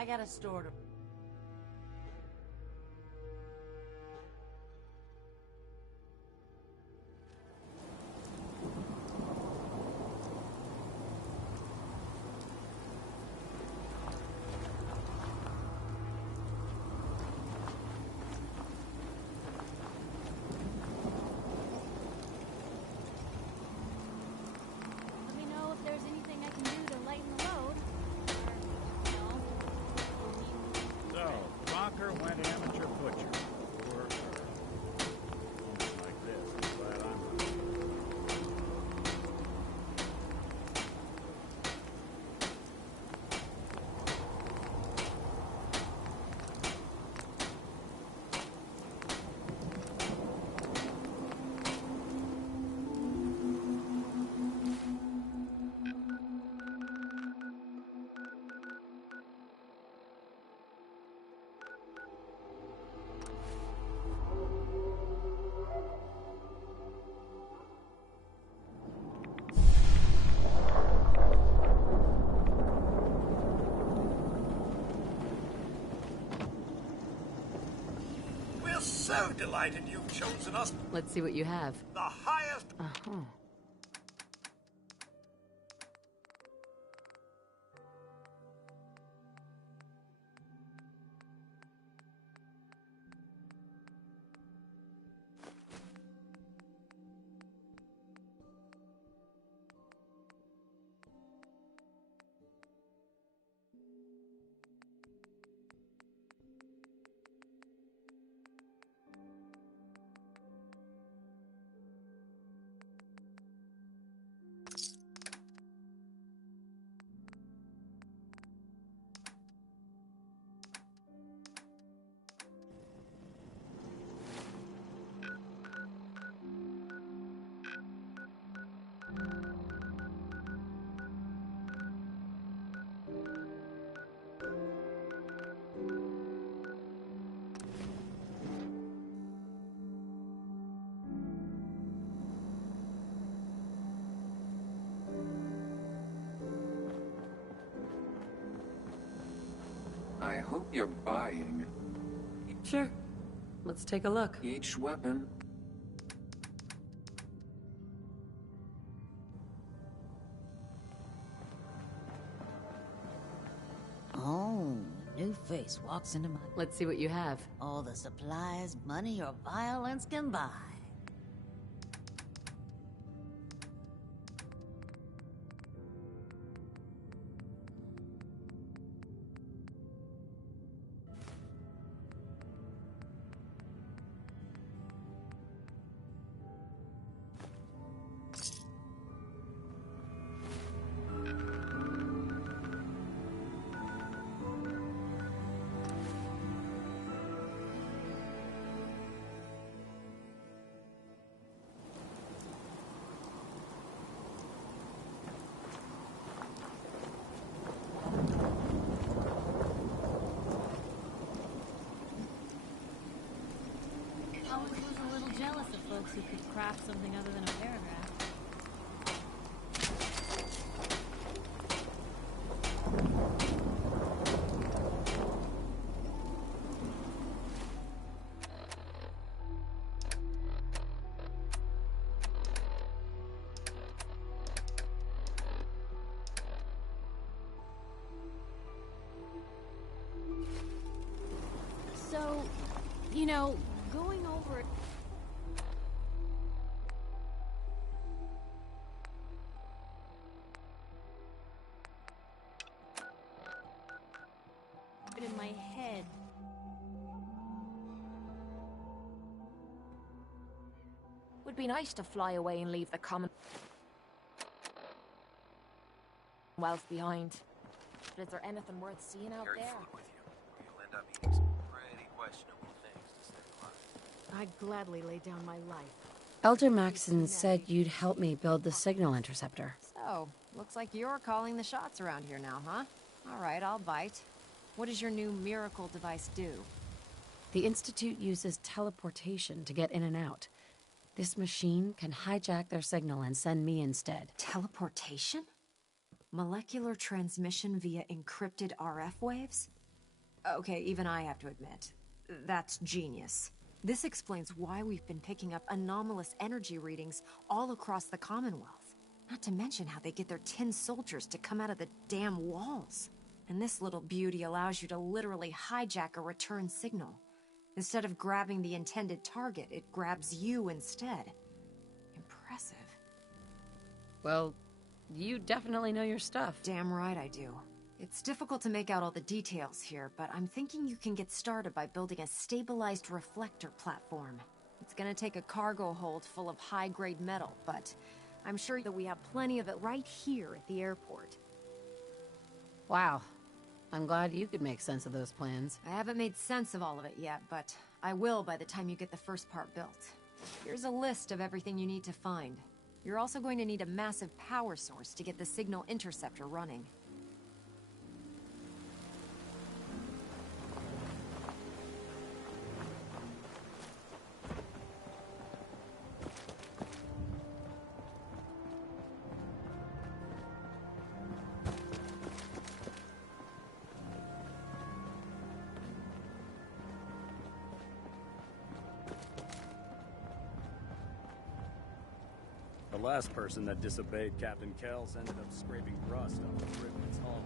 I got a store to... Let me know if there's anything I can do to lighten the load. Or, So, Crocker went amateur butcher. Or something like this. I'm glad I'm not. We're so delighted you've chosen us. Let's see what you have. The highest... Uh-huh. I hope you're buying Sure. Let's take a look. each weapon. Oh, new face walks into my... Let's see what you have. All the supplies, money, or violence can buy. always was a little jealous of folks who could craft something other than a paragraph. So, you know, going over... in my head. Would be nice to fly away and leave the Commonwealth behind. But is there anything worth seeing out Carry there? food with you, or you'll end up eating some pretty questionable things to stay alive. I'd gladly lay down my life. Elder Maxon said you'd help me build the signal interceptor. So, looks like you're calling the shots around here now, huh? All right, I'll bite. What does your new miracle device do? The Institute uses teleportation to get in and out. This machine can hijack their signal and send me instead. Teleportation? Molecular transmission via encrypted RF waves? Okay, even I have to admit, that's genius. This explains why we've been picking up anomalous energy readings all across the Commonwealth. Not to mention how they get their tin soldiers to come out of the damn walls. And this little beauty allows you to literally hijack a return signal. Instead of grabbing the intended target, it grabs you instead. Impressive. Well, you definitely know your stuff. Damn right I do. It's difficult to make out all the details here, but I'm thinking you can get started by building a stabilized reflector platform. It's gonna take a cargo hold full of high-grade metal, but I'm sure that we have plenty of it right here at the airport. Wow. I'm glad you could make sense of those plans. I haven't made sense of all of it yet, but I will by the time you get the first part built. Here's a list of everything you need to find. You're also going to need a massive power source to get the signal interceptor running. The last person that disobeyed Captain Kells ended up scraping rust off the Rivet's hull.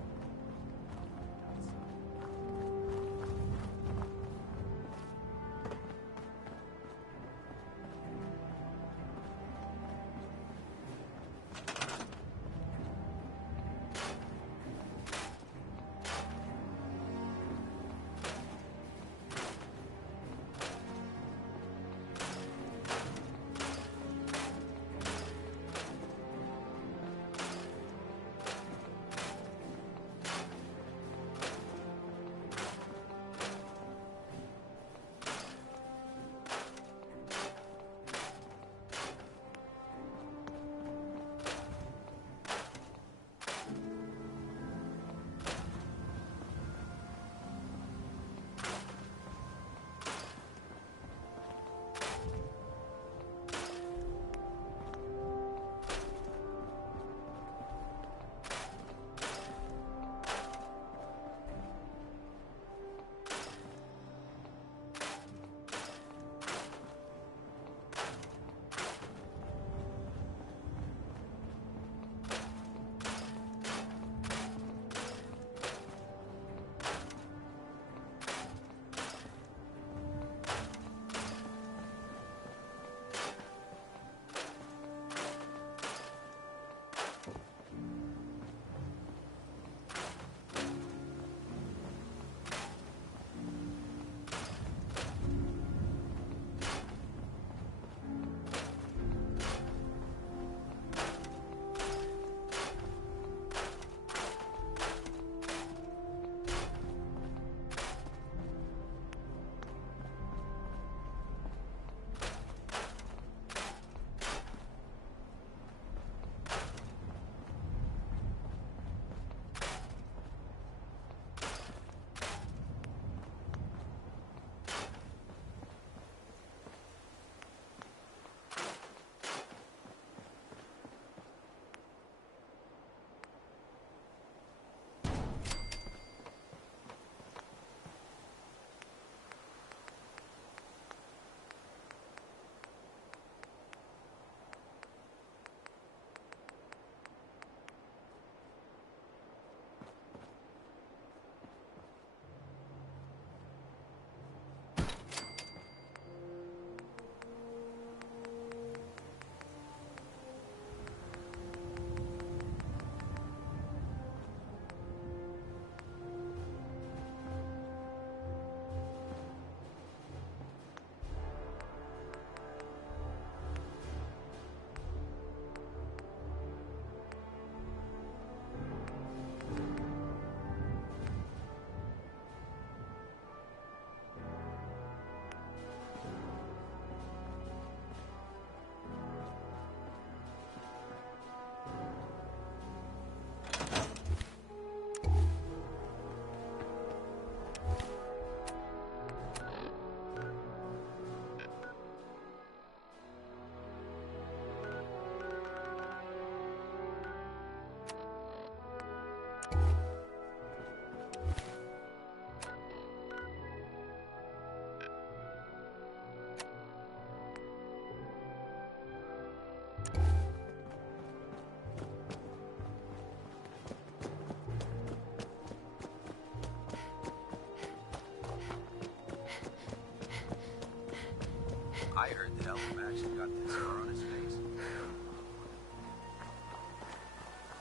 I heard that Elpham actually got this scar on his face.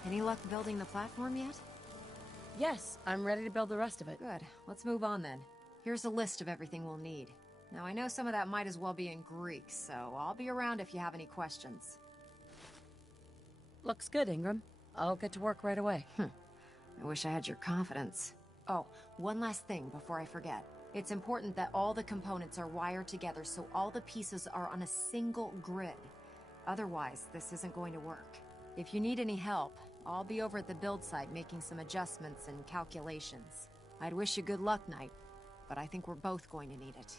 Any luck building the platform yet? Yes, I'm ready to build the rest of it. Good. Let's move on then. Here's a list of everything we'll need. Now, I know some of that might as well be in Greek, so I'll be around if you have any questions. Looks good, Ingram. I'll get to work right away. I wish I had your confidence. Oh, one last thing before I forget. It's important that all the components are wired together so all the pieces are on a single grid. Otherwise, this isn't going to work. If you need any help, I'll be over at the build site making some adjustments and calculations. I'd wish you good luck, Knight, but I think we're both going to need it.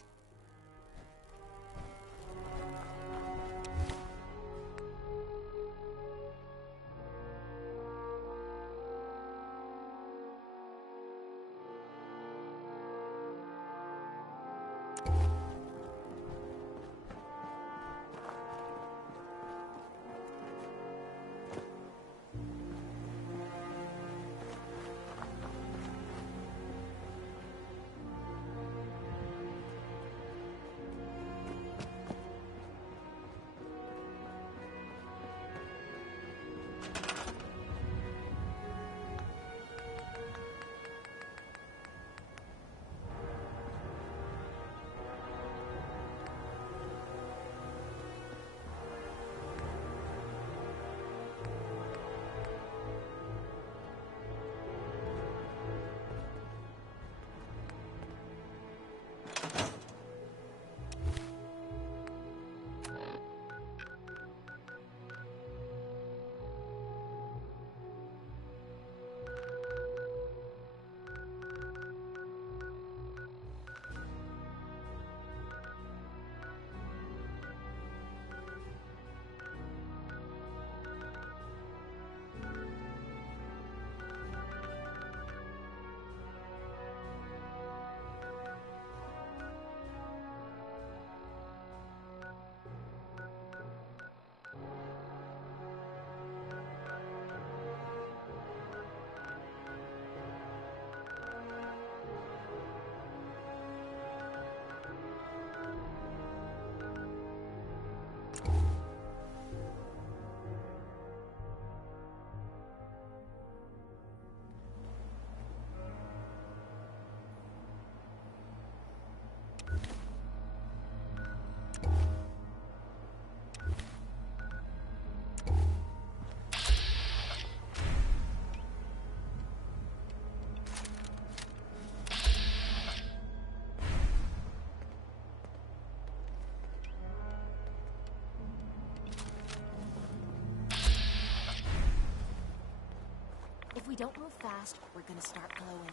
If we don't move fast, we're gonna start glowing.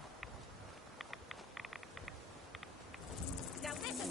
Now listen!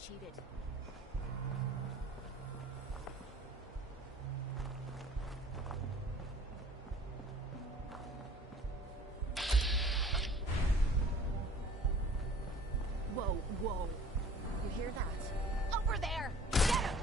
Cheated. Whoa, whoa. You hear that? Over there! Get him!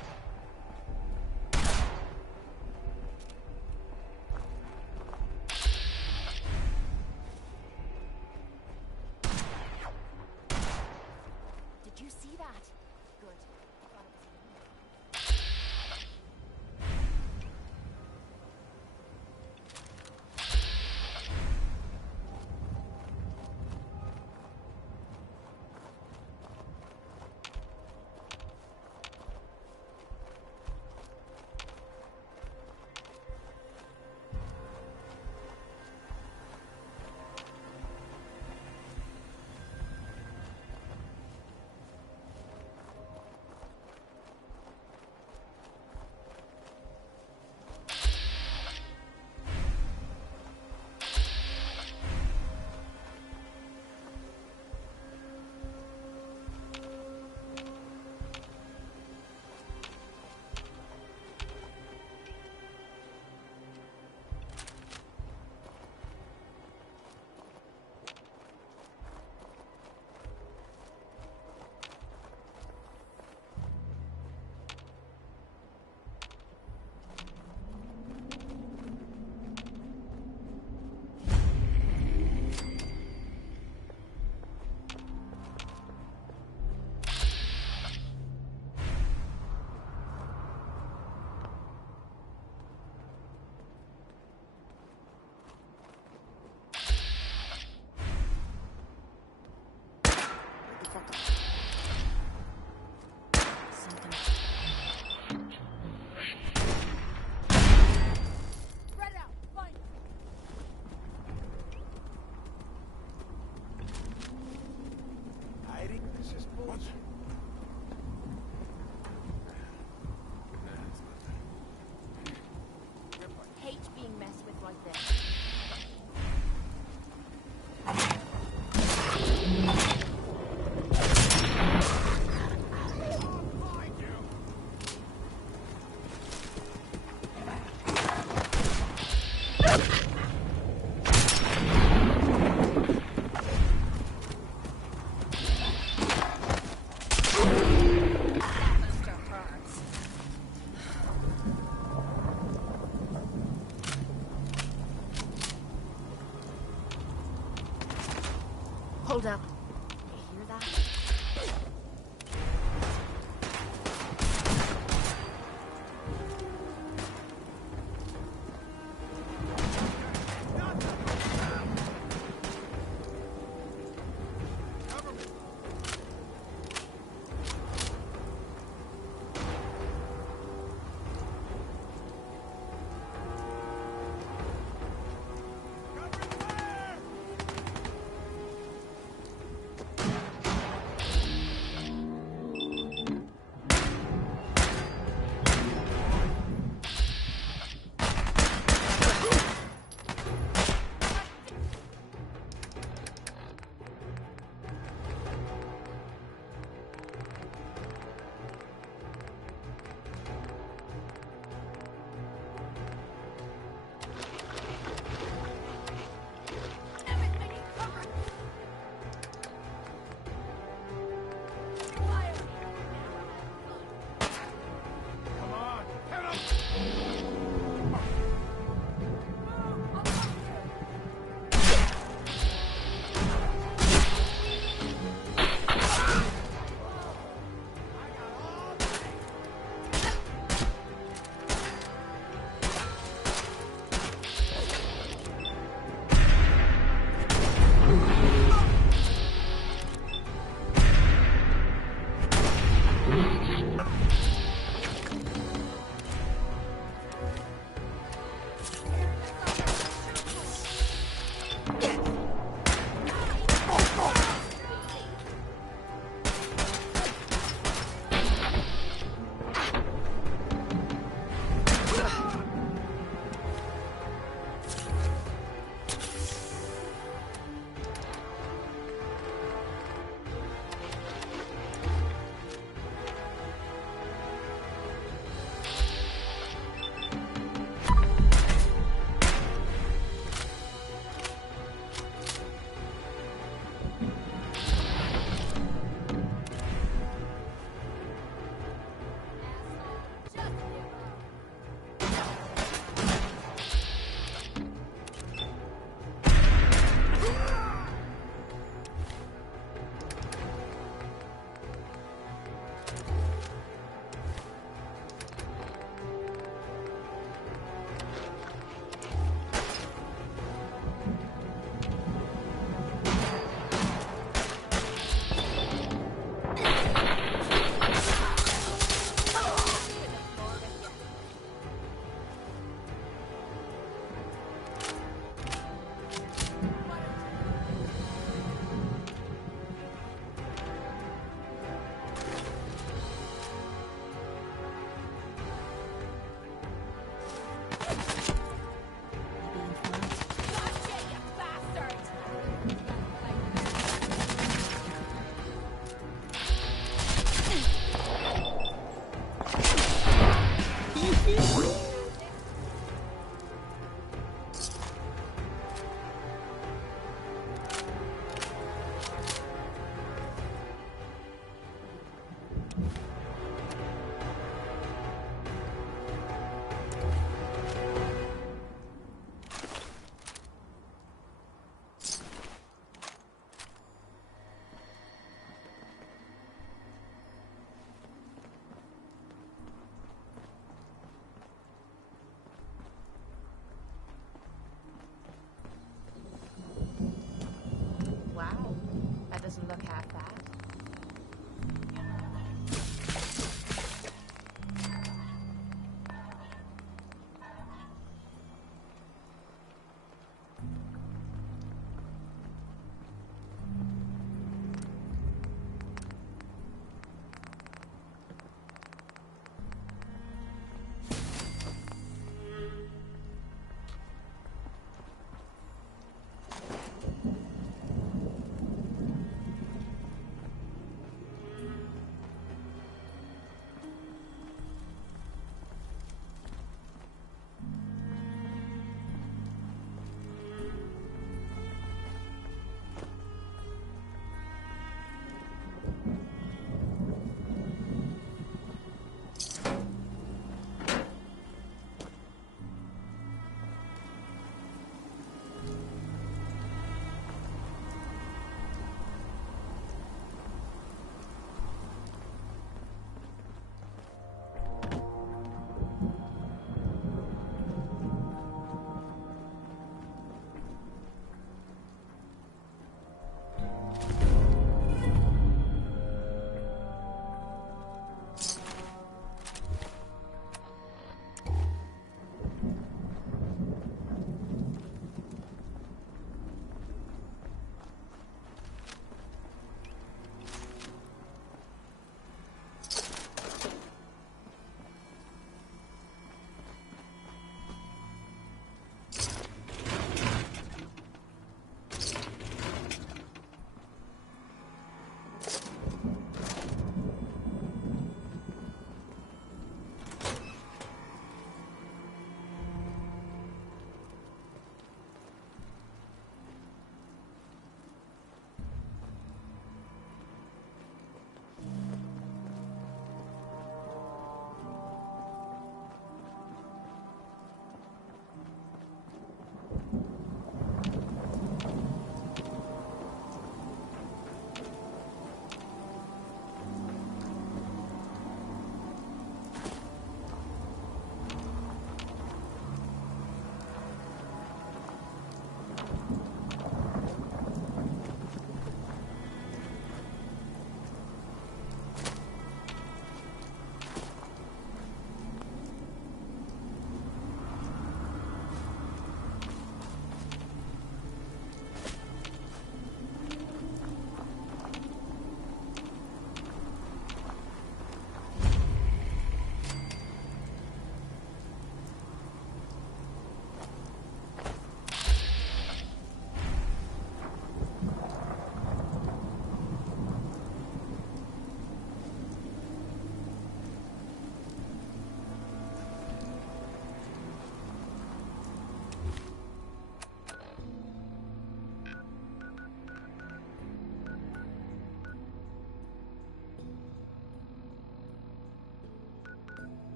Hold up. You hear that?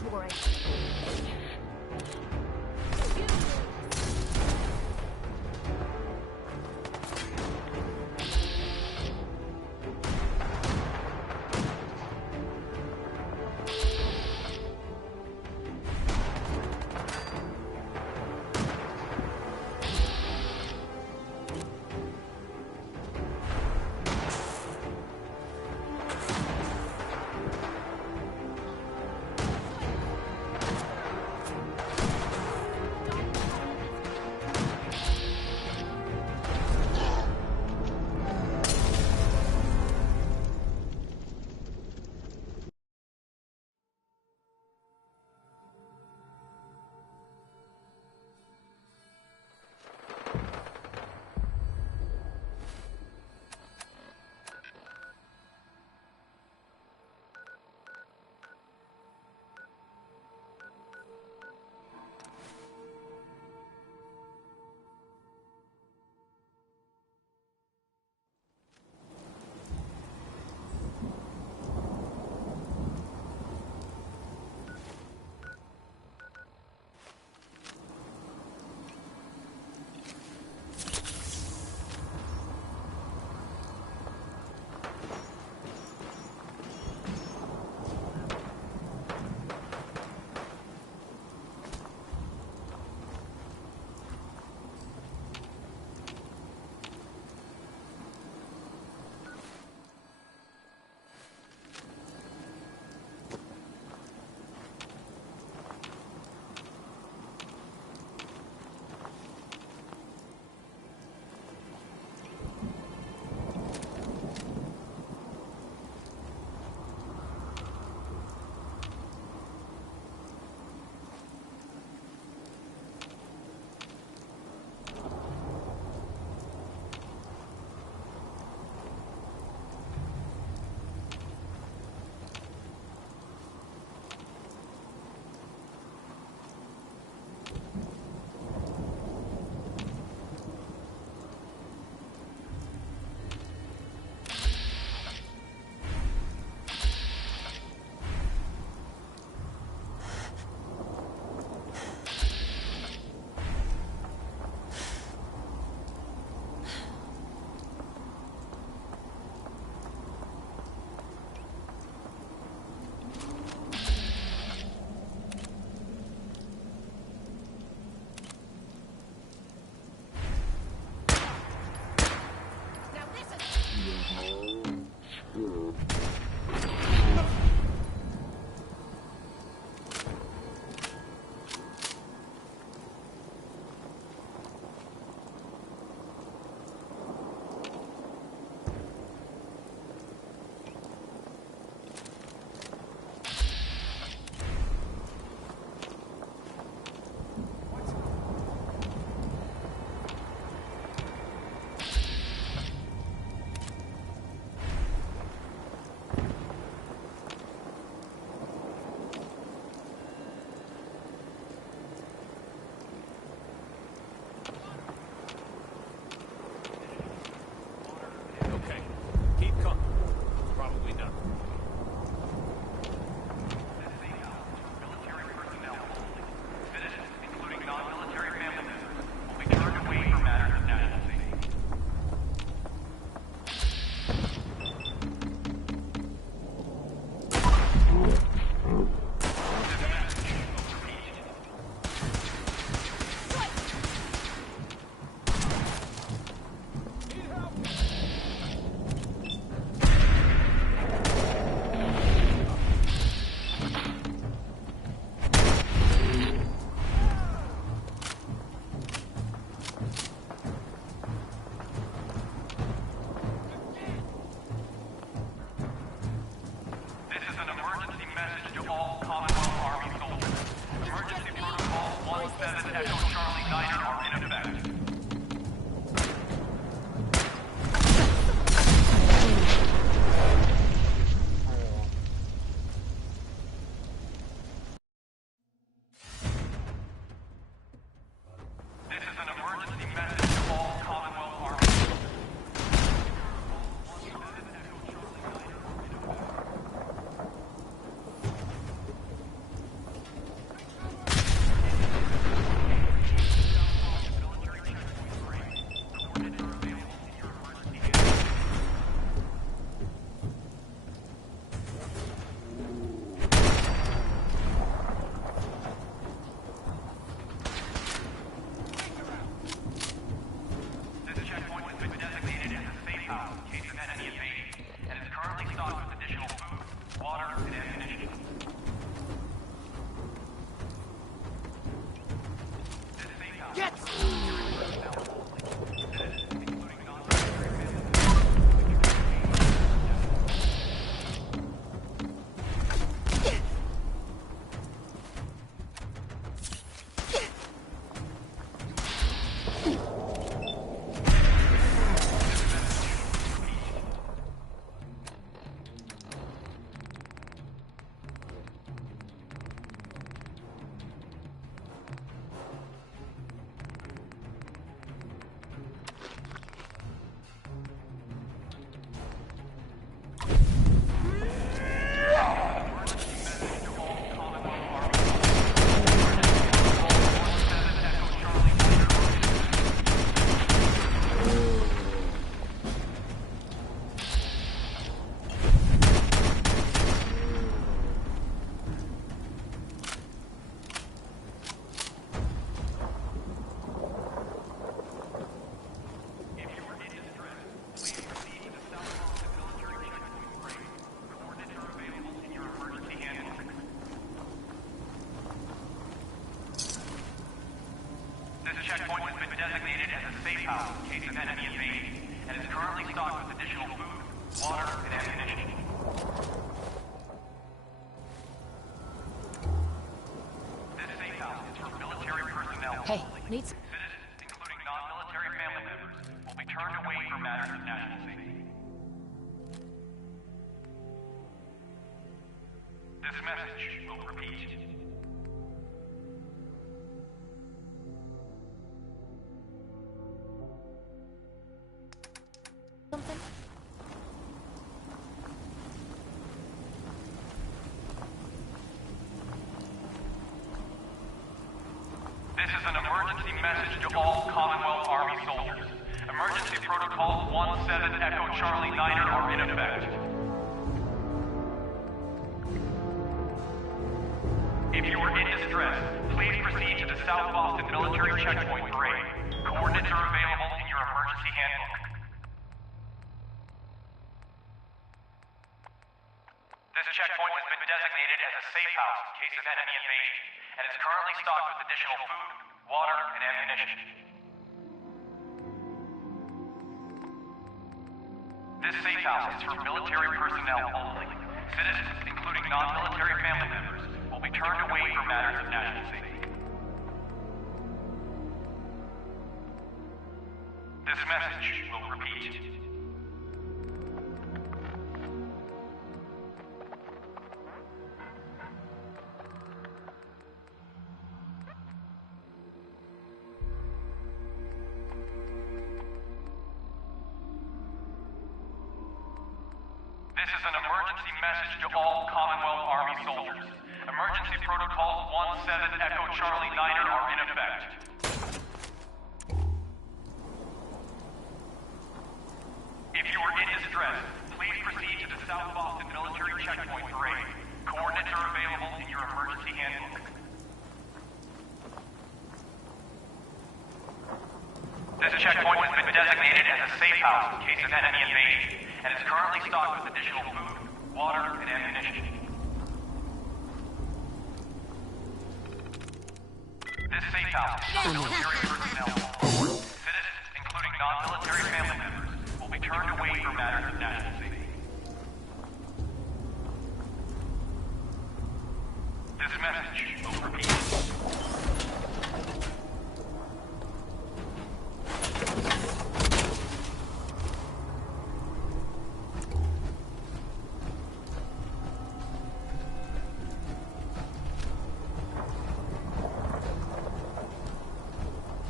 swore it. safe house in case of enemy invasion, and is currently stocked with additional food, water, and ammunition. This safe house is for military personnel Hey, only. needs. Citizens, including non-military family members, will be turned away for matters of national safety. This message will repeat. Something? This is an emergency message to all Commonwealth Army soldiers. Emergency protocols 17 Echo Charlie Niner are in effect. If you are in distress, please proceed to the South Boston Military Checkpoint Parade. Coordinates are available in your emergency handbook. This checkpoint has been designated as a safe house in case of enemy invasion, and is currently stocked with additional food, water, and ammunition. This safe house is for military personnel only. Citizens, including non-military family members, will be turned away for matters of national safety. This message will repeat. This is an emergency message to all Commonwealth Army soldiers. Emergency protocols 17 Echo Charlie Niner are in effect. If you are in distress, please proceed to the South Boston Military Checkpoint Parade. Coordinates are available in your emergency handbook. This checkpoint has been designated as a safe house in case of enemy invasion, and is currently stocked with additional food, water, and ammunition. This safe house is for military personnel. Citizens, including non-military family members, will be turned away for matters of national safety. This message will repeat.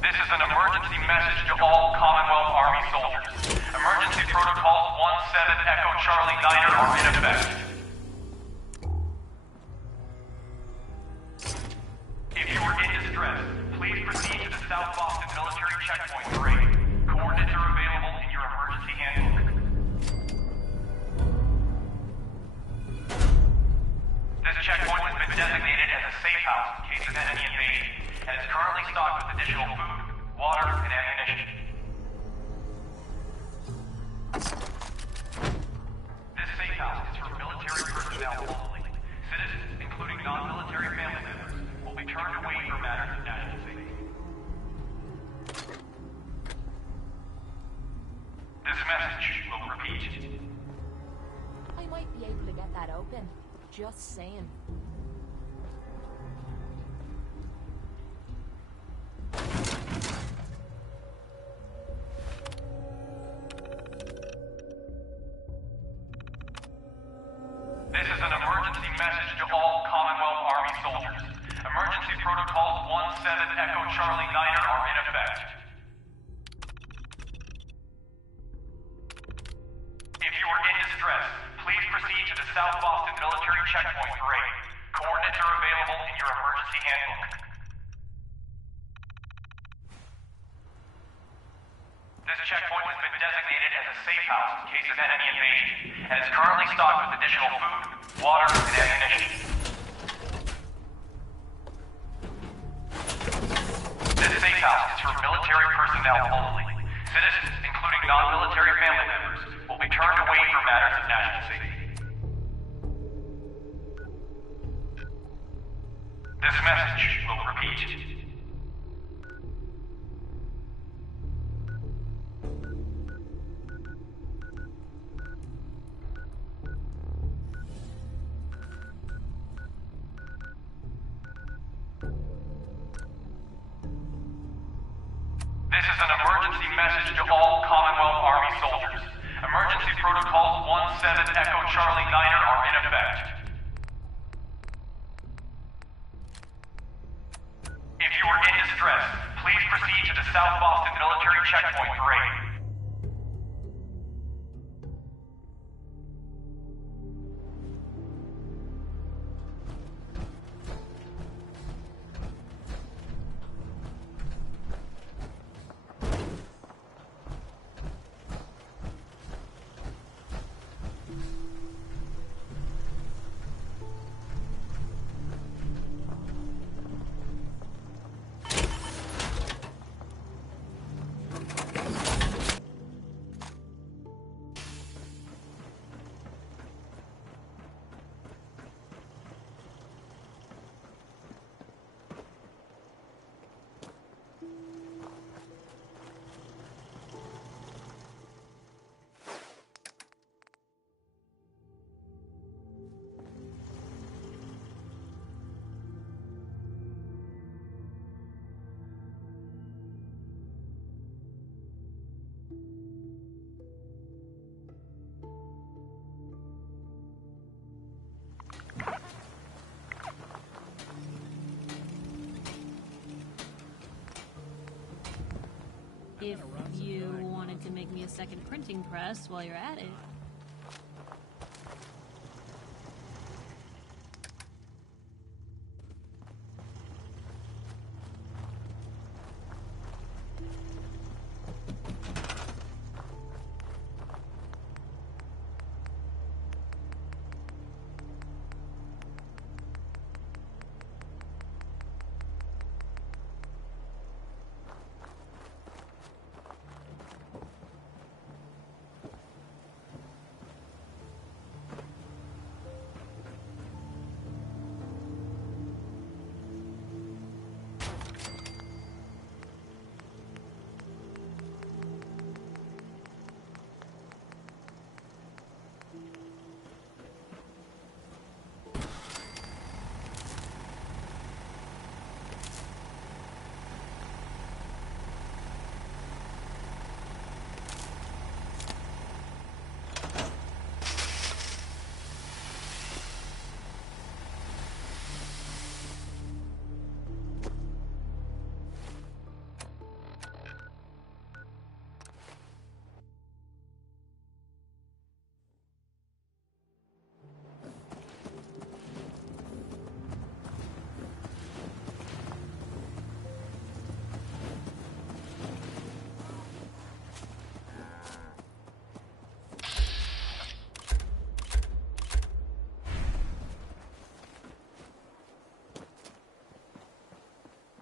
This is an emergency message to all Commonwealth Army soldiers. Emergency protocols 17 Echo Charlie Niner are in effect. If you are in distress, please proceed to the South Boston Military Checkpoint Parade. Coordinates are available in your emergency handbook. This checkpoint has been designated as a safe house in case of enemy invasion, and is currently stocked with additional food, water, and ammunition. This safe house is for military personnel only. Citizens, including non-military family members, will be turned away for matters of national safety. This message will repeat. I might be able to get that open. Just saying. This is an emergency message to all Commonwealth Army soldiers. Emergency protocols 17 Echo Charlie Niner are in effect. If you are in distress, please proceed to the South Boston Military Checkpoint Parade. Coordinates are available in your emergency handbook. This checkpoint has been designated as a safe house in case of enemy invasion, and is currently stocked with additional food, water, and ammunition. This safe house is for military personnel only. Citizens, including non-military family members, will be turned away for matters of national safety. This message will repeat. This is an emergency message to all Commonwealth Army soldiers. Emergency protocols 17 Echo Charlie Niner are in effect. If you are in distress, please proceed to the South Boston Military Checkpoint for aid. If you wanted to make me a second printing press while you're at it.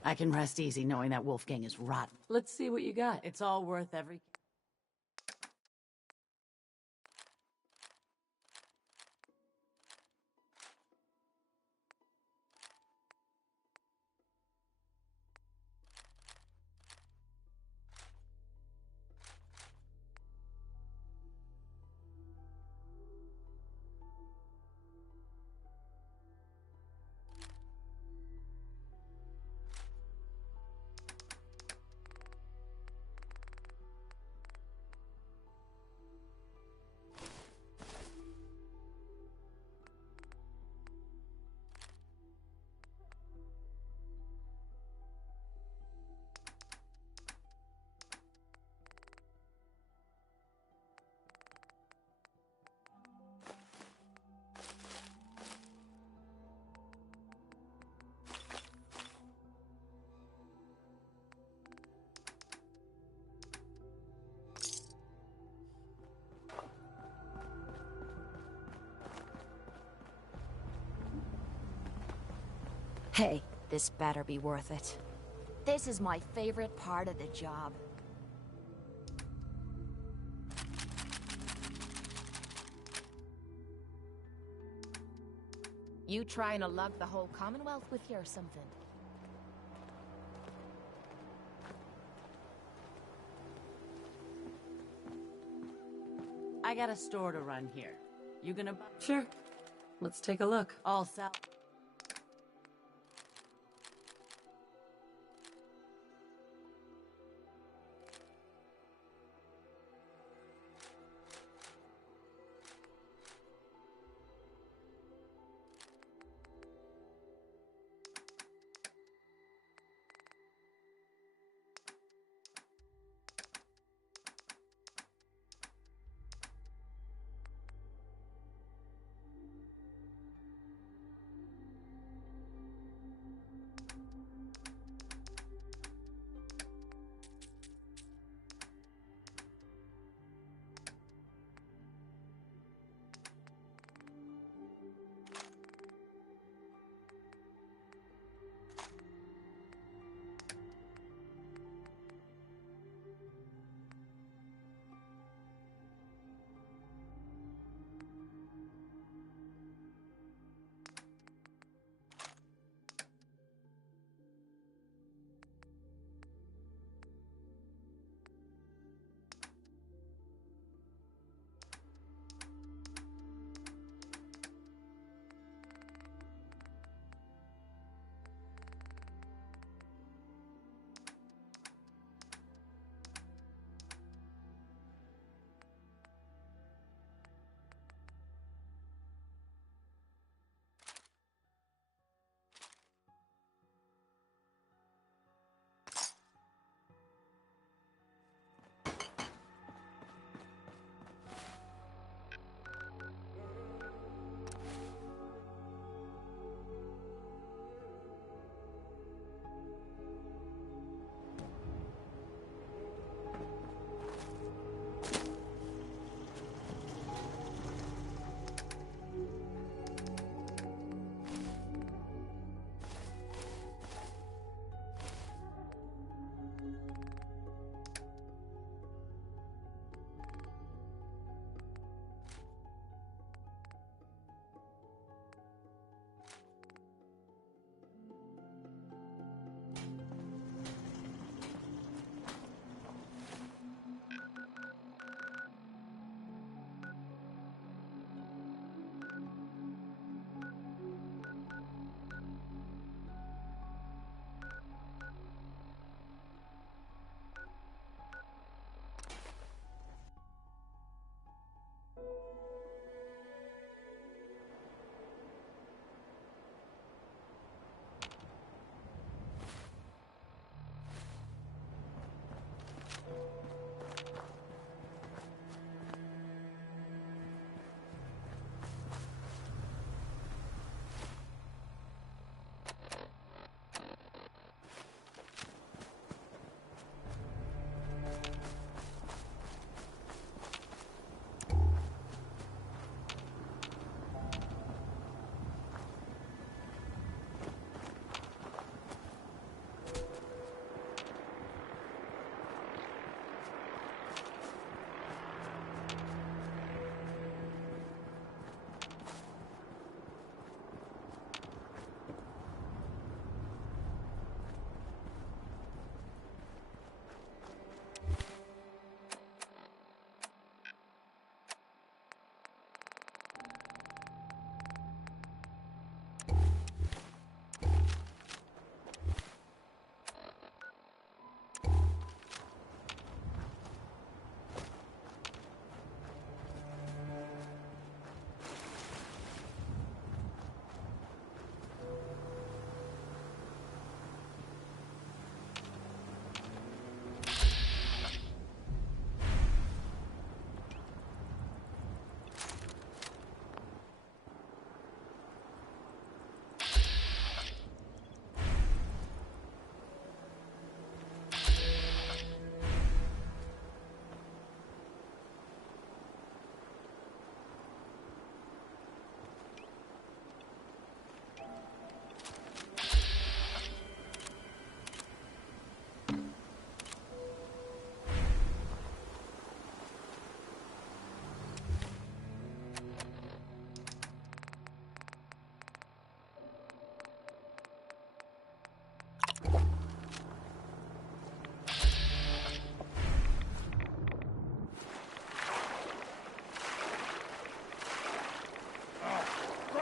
I can rest easy knowing that Wolfgang is rotten. Let's see what you got. It's all worth every... Hey, this better be worth it. This is my favorite part of the job. You trying to lug the whole Commonwealth with you or something? I got a store to run here. You gonna... Sure. Let's take a look. All sell...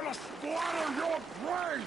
gonna splatter your brain!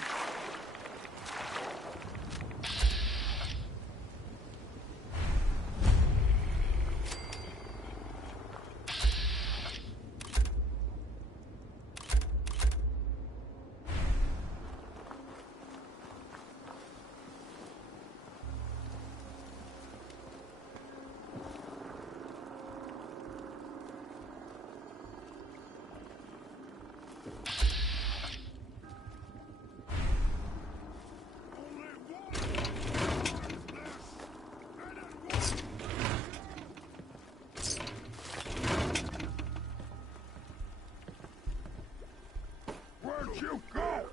Where'd you go?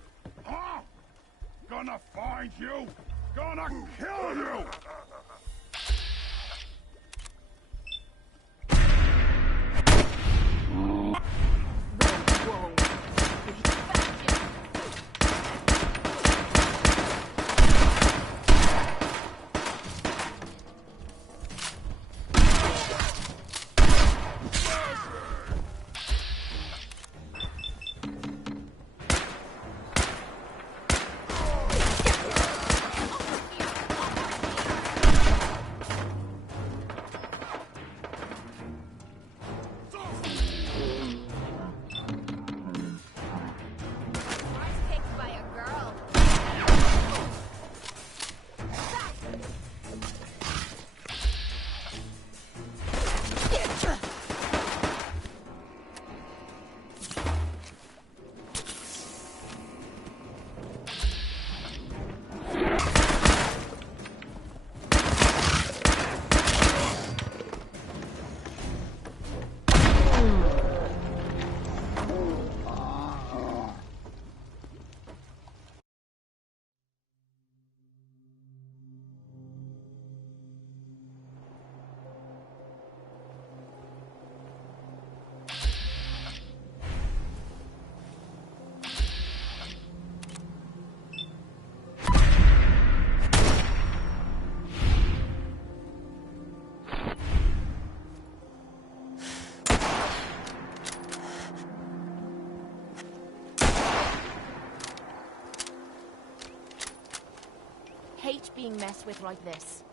Huh? Gonna find you! Gonna kill you! Hate being messed with like this.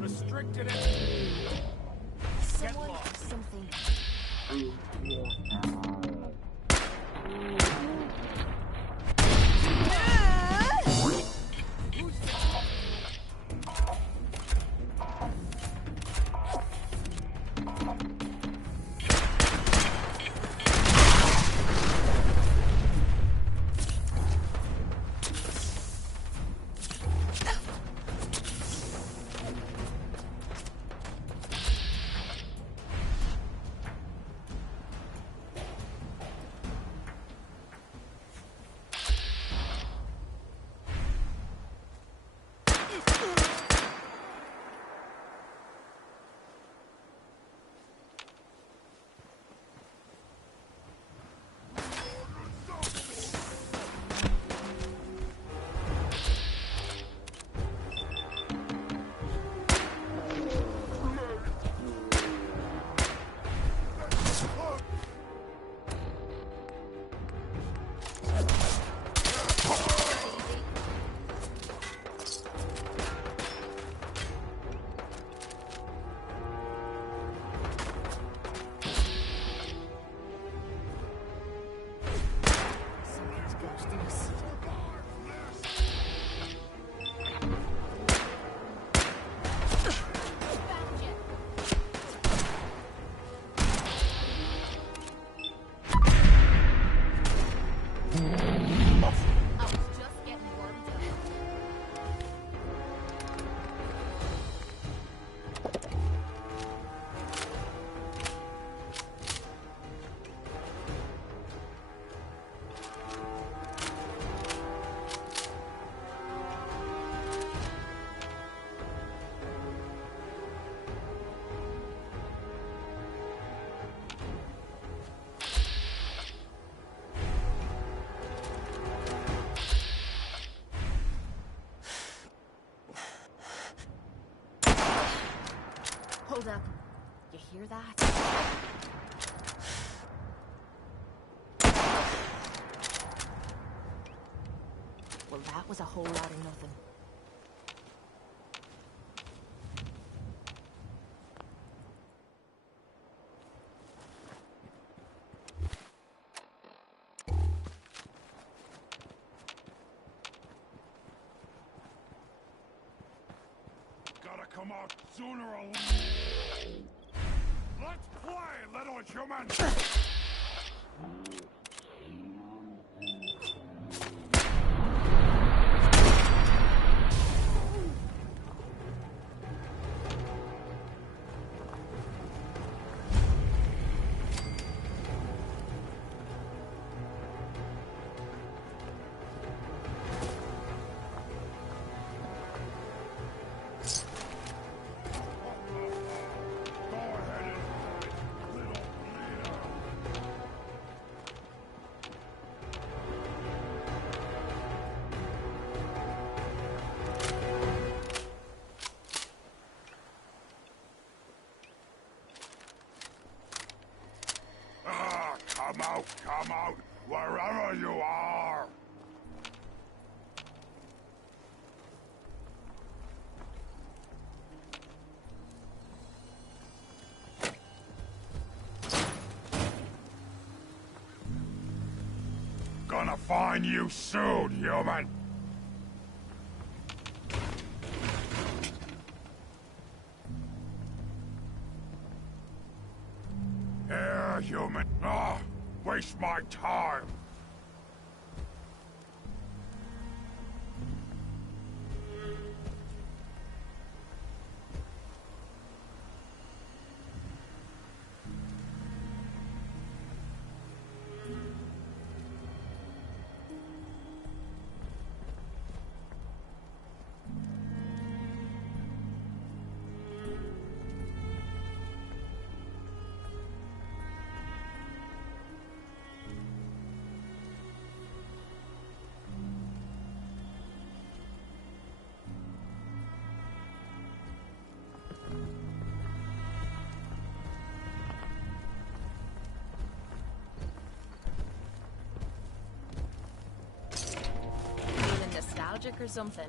Restricted it. Someone, something. Hold up. You hear that? Well, that was a whole lot of nothing. Gotta come out sooner or later. Let's play, little human! Come out, wherever you are! Gonna find you soon, human! Here, human. Waste my time. Nostalgic or something?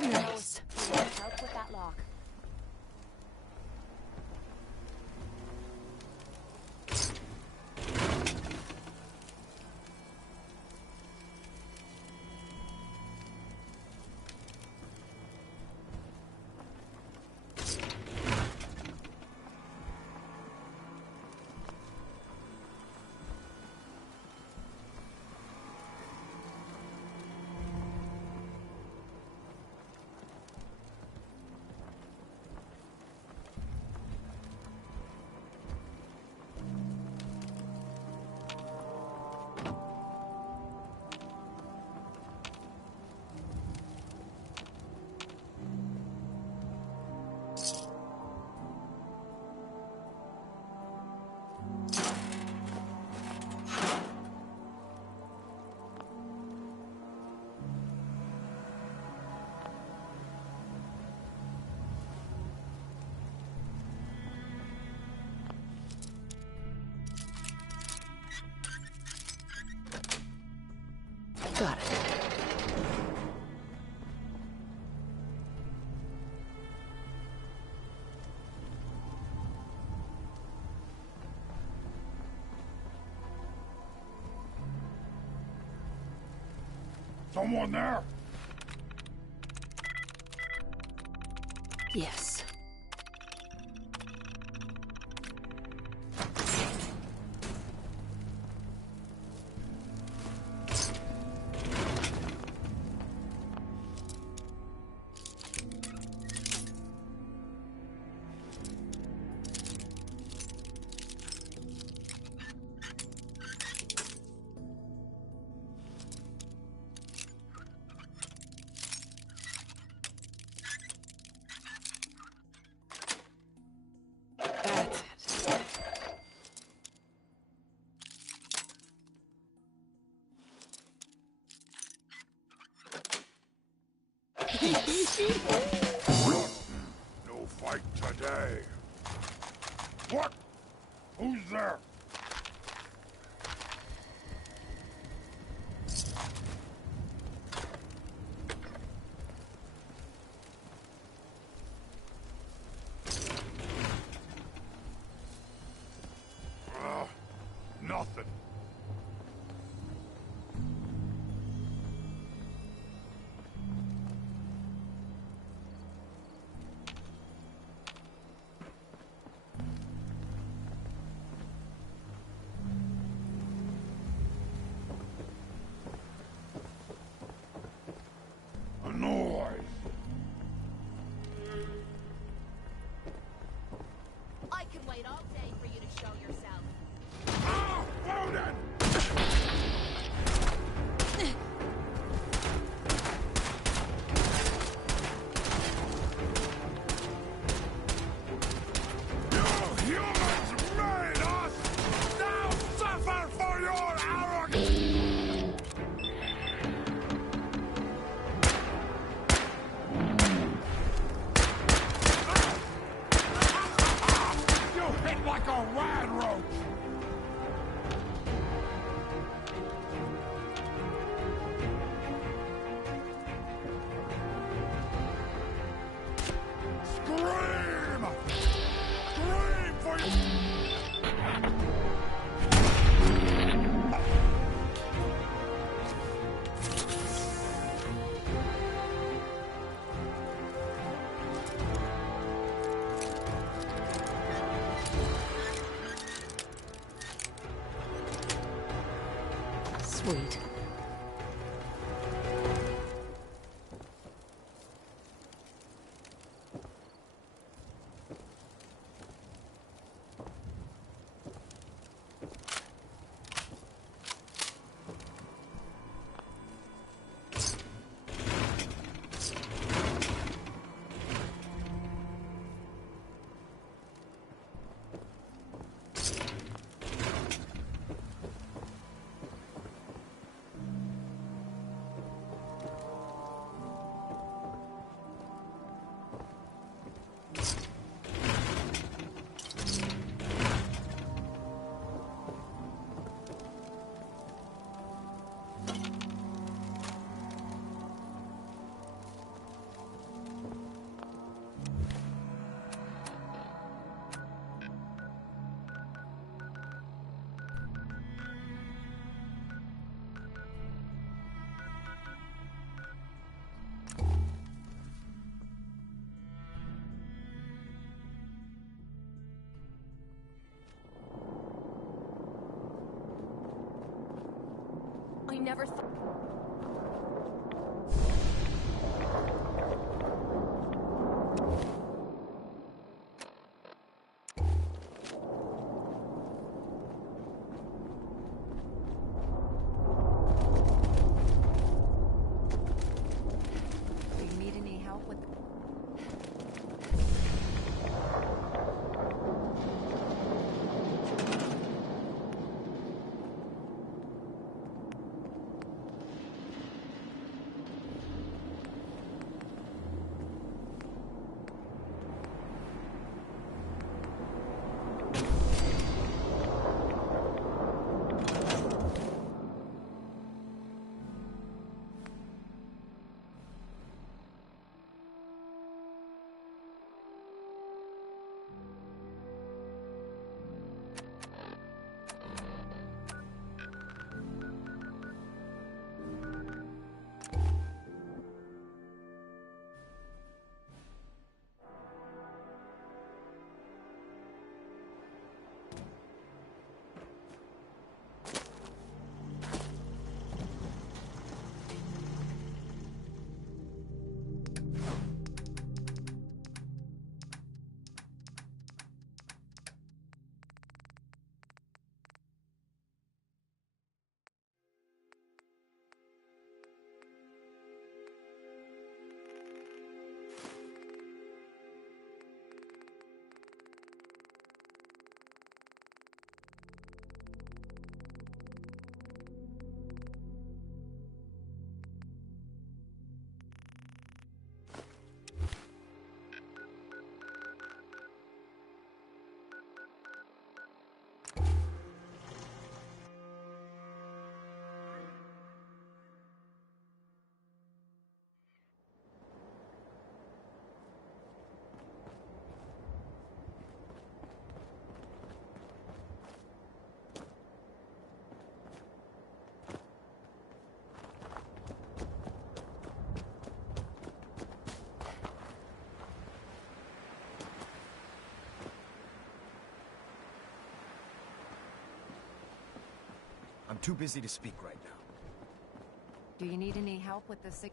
Nice. Help with that lock. Got it. Someone there? Yes. No fight today. What? Who's there? Nothing. A noise. I can wait all day for you to show yourself. Ah! Loaded! You humans made us! Now suffer for your arrogance! You hit like a rad roach! Scream! Scream for you! Sweet. I never thought. Do you need any help with... too busy to speak right now. Do you need any help with the sick?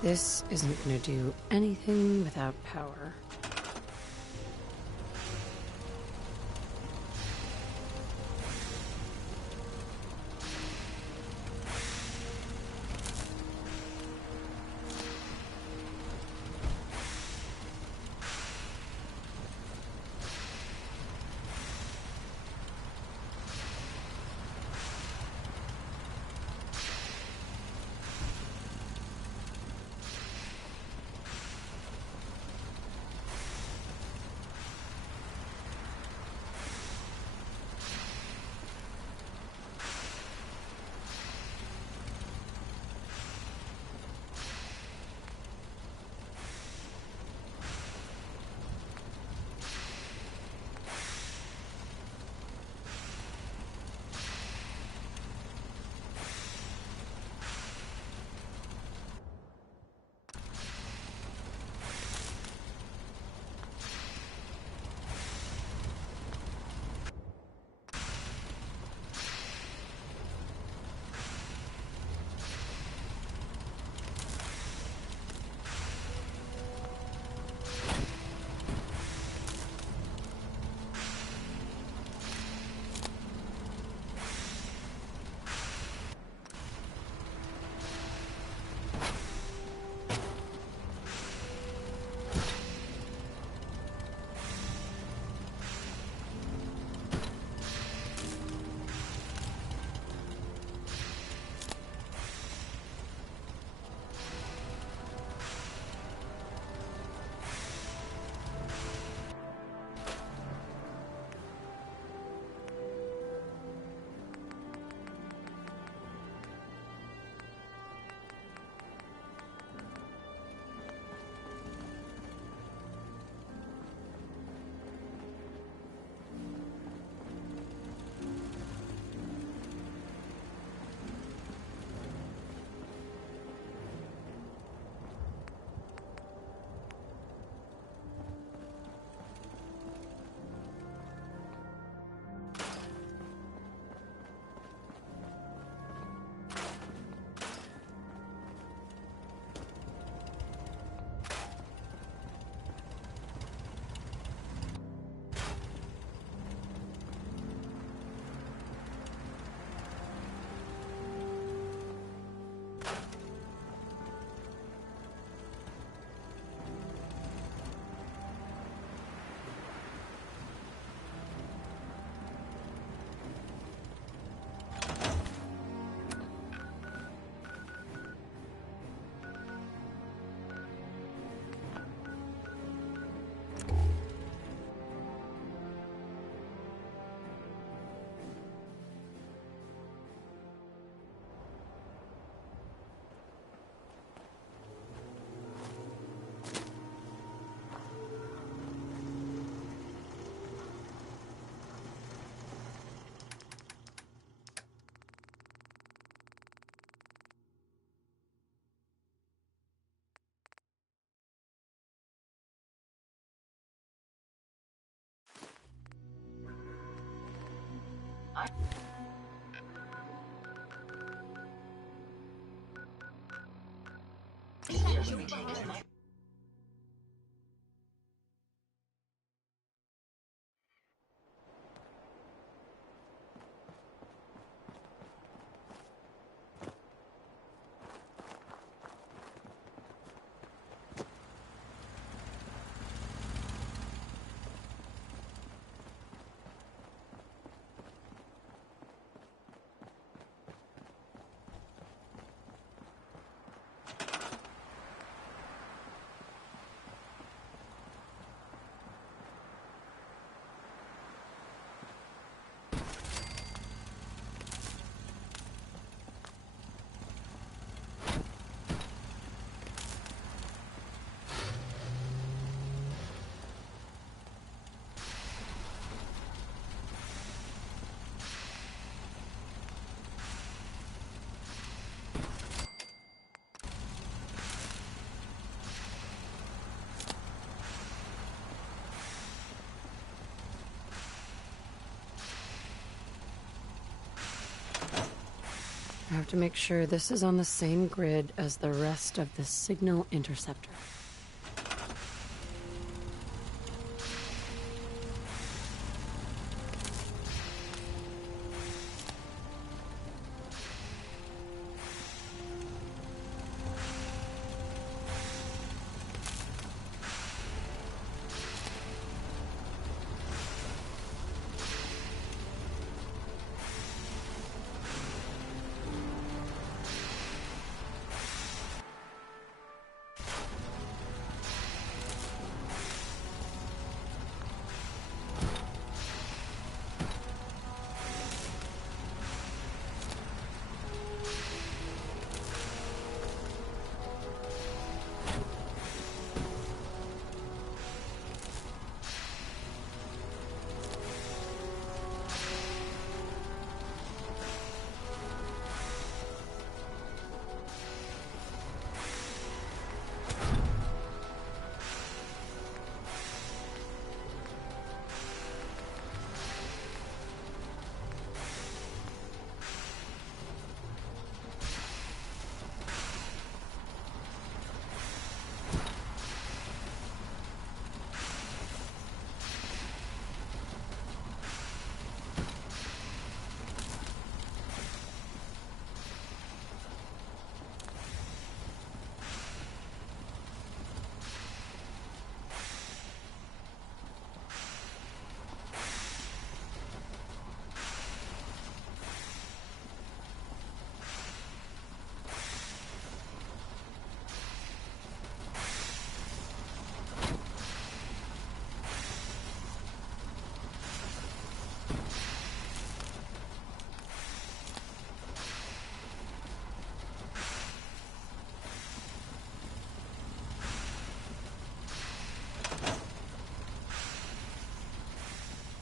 This isn't gonna do anything without power. I have to make sure this is on the same grid as the rest of the signal interceptor.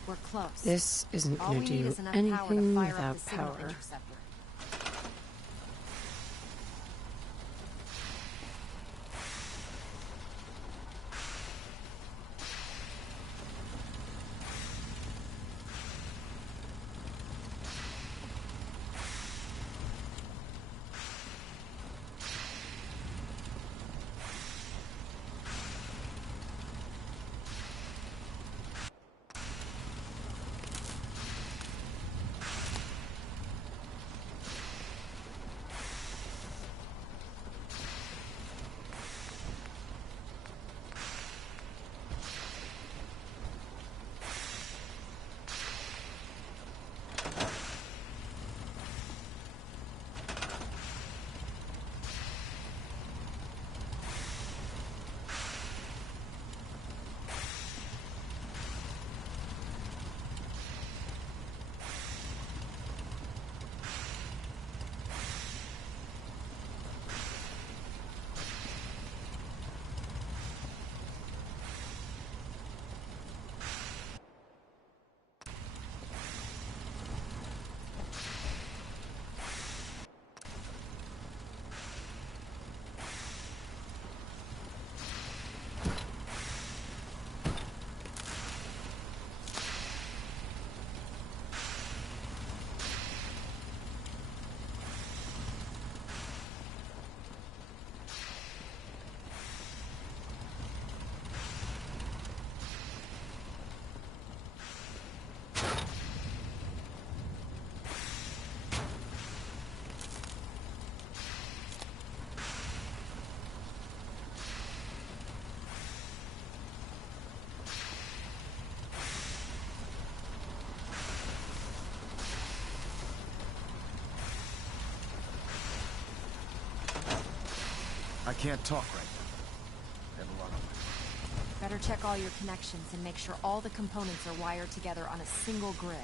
We're close. This isn't All going we to need do is enough power to anything fire up without the signal power. interceptor. can't talk right now. I have a lot on my mind. Better check all your connections and make sure all the components are wired together on a single grid.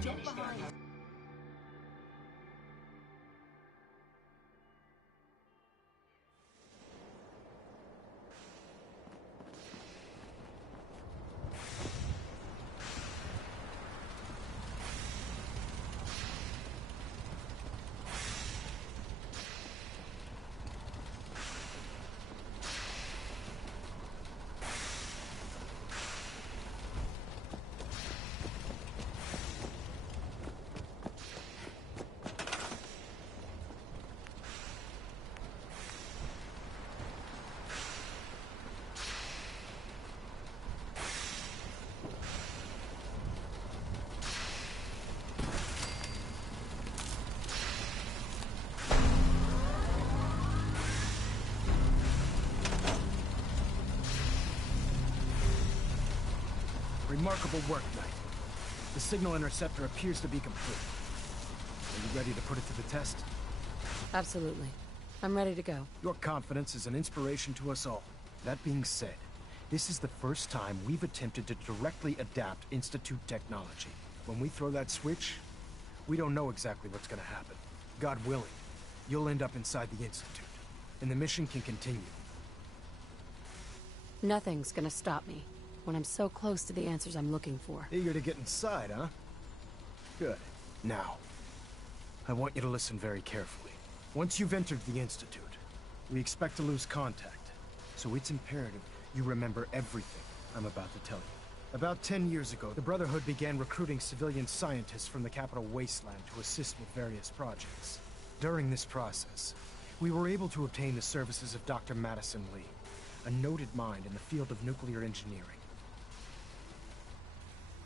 Jump behind. Remarkable work, Knight. The signal interceptor appears to be complete. Are you ready to put it to the test? Absolutely. I'm ready to go. Your confidence is an inspiration to us all. That being said, this is the first time we've attempted to directly adapt Institute technology. When we throw that switch, we don't know exactly what's gonna happen. God willing, you'll end up inside the Institute, and the mission can continue. Nothing's gonna stop me when I'm so close to the answers I'm looking for. Eager to get inside, huh? Good. Now, I want you to listen very carefully. Once you've entered the Institute, we expect to lose contact, so it's imperative you remember everything I'm about to tell you. About 10 years ago, the Brotherhood began recruiting civilian scientists from the capital wasteland to assist with various projects. During this process, we were able to obtain the services of Dr. Madison Li, a noted mind in the field of nuclear engineering.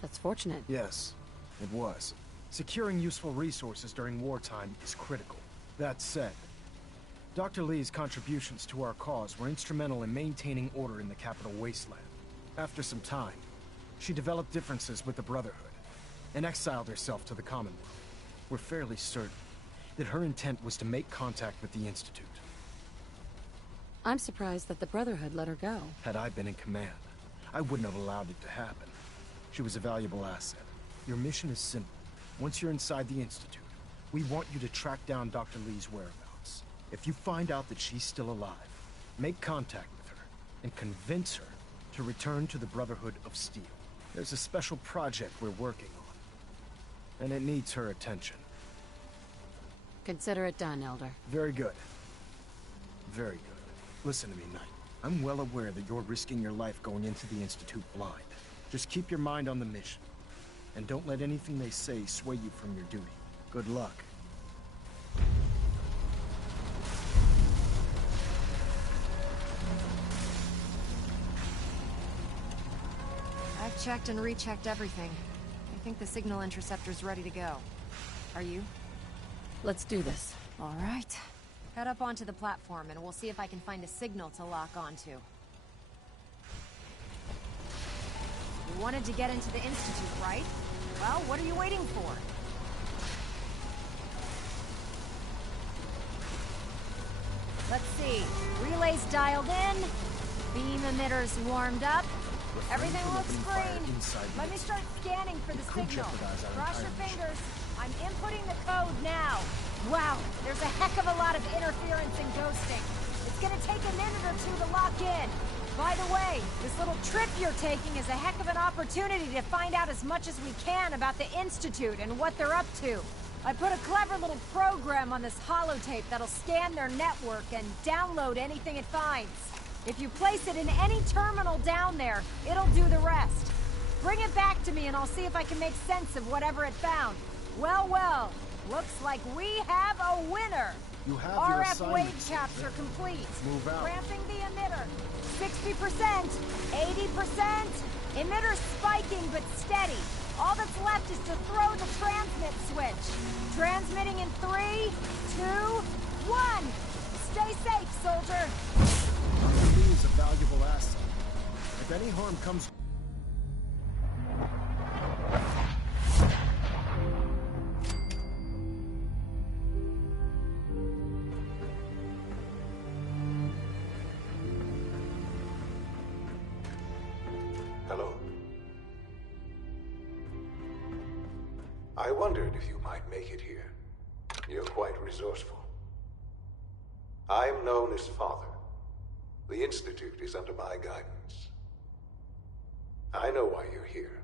That's fortunate. Yes, it was. Securing useful resources during wartime is critical. That said, Dr. Li's contributions to our cause were instrumental in maintaining order in the capital wasteland. After some time, she developed differences with the Brotherhood and exiled herself to the Commonwealth. We're fairly certain that her intent was to make contact with the Institute. I'm surprised that the Brotherhood let her go. Had I been in command, I wouldn't have allowed it to happen. She was a valuable asset. Your mission is simple. Once you're inside the Institute, we want you to track down Dr. Lee's whereabouts. If you find out that she's still alive, make contact with her and convince her to return to the Brotherhood of Steel. There's a special project we're working on, and it needs her attention. Consider it done, Elder. Very good. Very good. Listen to me, Knight. I'm well aware that you're risking your life going into the Institute blind. Just keep your mind on the mission, and don't let anything they say sway you from your duty. Good luck. I've checked and rechecked everything. I think the signal interceptor's ready to go. Are you? Let's do this. All right. Head up onto the platform and we'll see if I can find a signal to lock onto. You wanted to get into the Institute, right? Well, what are you waiting for? Let's see. Relays dialed in. Beam emitters warmed up. Everything looks green. Let me start scanning for the signal. Cross your fingers. I'm inputting the code now. Wow, there's a heck of a lot of interference and ghosting. It's gonna take a minute or two to lock in. By the way, this little trip you're taking is a heck of an opportunity to find out as much as we can about the Institute and what they're up to. I put a clever little program on this holotape that'll scan their network and download anything it finds. If you place it in any terminal down there, it'll do the rest. Bring it back to me and I'll see if I can make sense of whatever it found. Well, well, looks like we have a winner. You have RF your wave assignment. capture complete. Move out. Ramping the emitter. 60%, 80%. Emitter spiking but steady. All that's left is to throw the transmit switch. Transmitting in 3, 2, 1. Stay safe, soldier. Dr. Lee is a valuable asset. If any harm comes... Hello. I wondered if you might make it here. You're quite resourceful. I'm known as Father. The Institute is under my guidance. I know why you're here.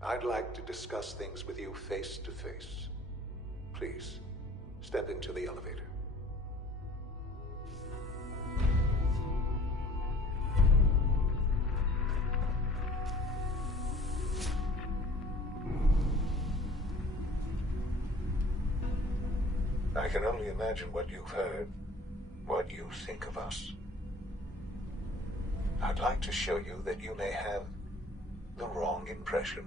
I'd like to discuss things with you face to face. Please, step into the elevator. I can only imagine what you've heard, what you think of us. I'd like to show you that you may have the wrong impression.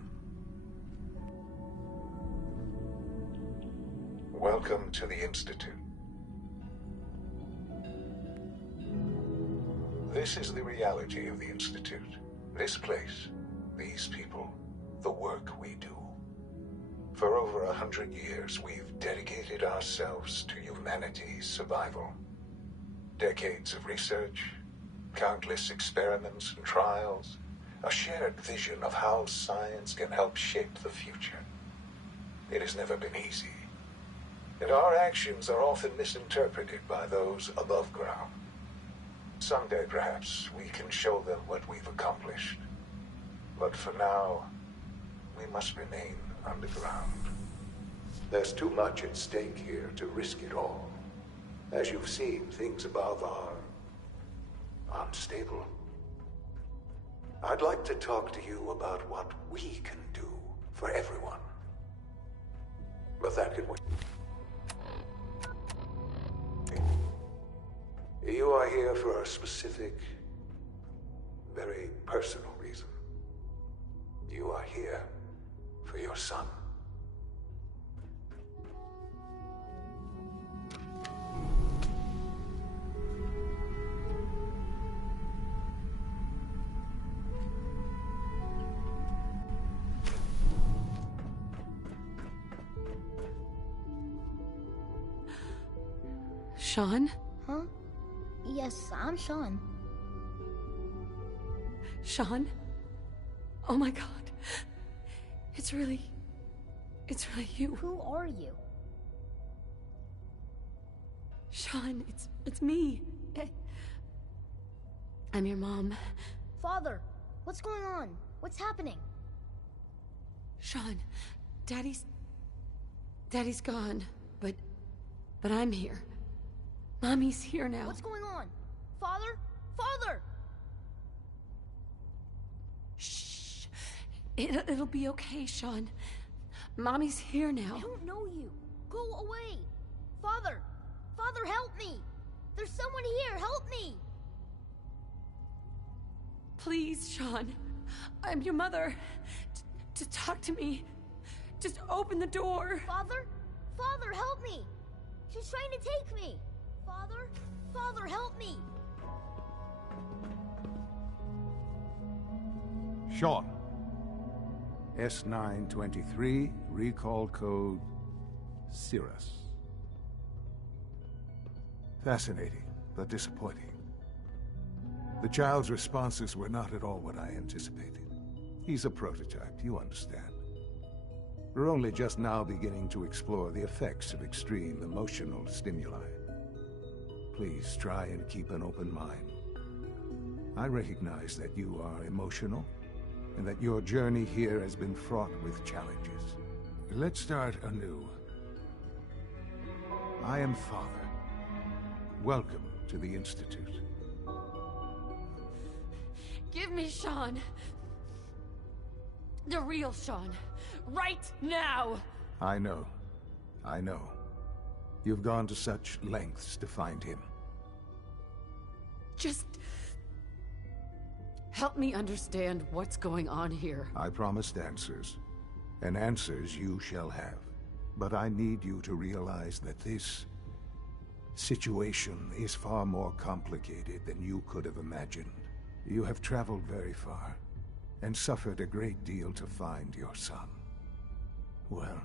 Welcome to the Institute. This is the reality of the Institute. This place, these people, the work we do. For over 100 years, we've dedicated ourselves to humanity's survival. Decades of research, countless experiments and trials, a shared vision of how science can help shape the future. It has never been easy, and our actions are often misinterpreted by those above ground. Someday, perhaps, we can show them what we've accomplished. But for now, we must remain underground. There's too much at stake here to risk it all. As you've seen, things above are unstable. I'd like to talk to you about what we can do for everyone. But that can wait. You are here for a specific, very personal reason. You are here for your son. Sean? Huh? Yes, I'm Sean. Sean? Oh my God. It's really you. Who are you? Sean, it's me. I'm your mom. Father, what's going on? What's happening? Sean, Daddy's gone, but I'm here. Mommy's here now. What's going on? Father? Father! Shh. It'll be okay, Sean. Mommy's here now. I don't know you. Go away. Father! Father, help me! There's someone here, help me! Please, Sean. I'm your mother. To talk to me. Just open the door. Father? Father, help me! She's trying to take me! Father? Father, help me! Sean. S923, recall code Cirrus. Fascinating, but disappointing. The child's responses were not at all what I anticipated. He's a prototype, you understand. We're only just now beginning to explore the effects of extreme emotional stimuli. Please try and keep an open mind. I recognize that you are emotional, and that your journey here has been fraught with challenges. Let's start anew. I am Father. Welcome to the Institute. Give me Sean. The real Sean. Right now! I know. You've gone to such lengths to find him. Just help me understand what's going on here. I promised answers, and answers you shall have. But I need you to realize that this situation is far more complicated than you could have imagined. You have traveled very far, and suffered a great deal to find your son. Well,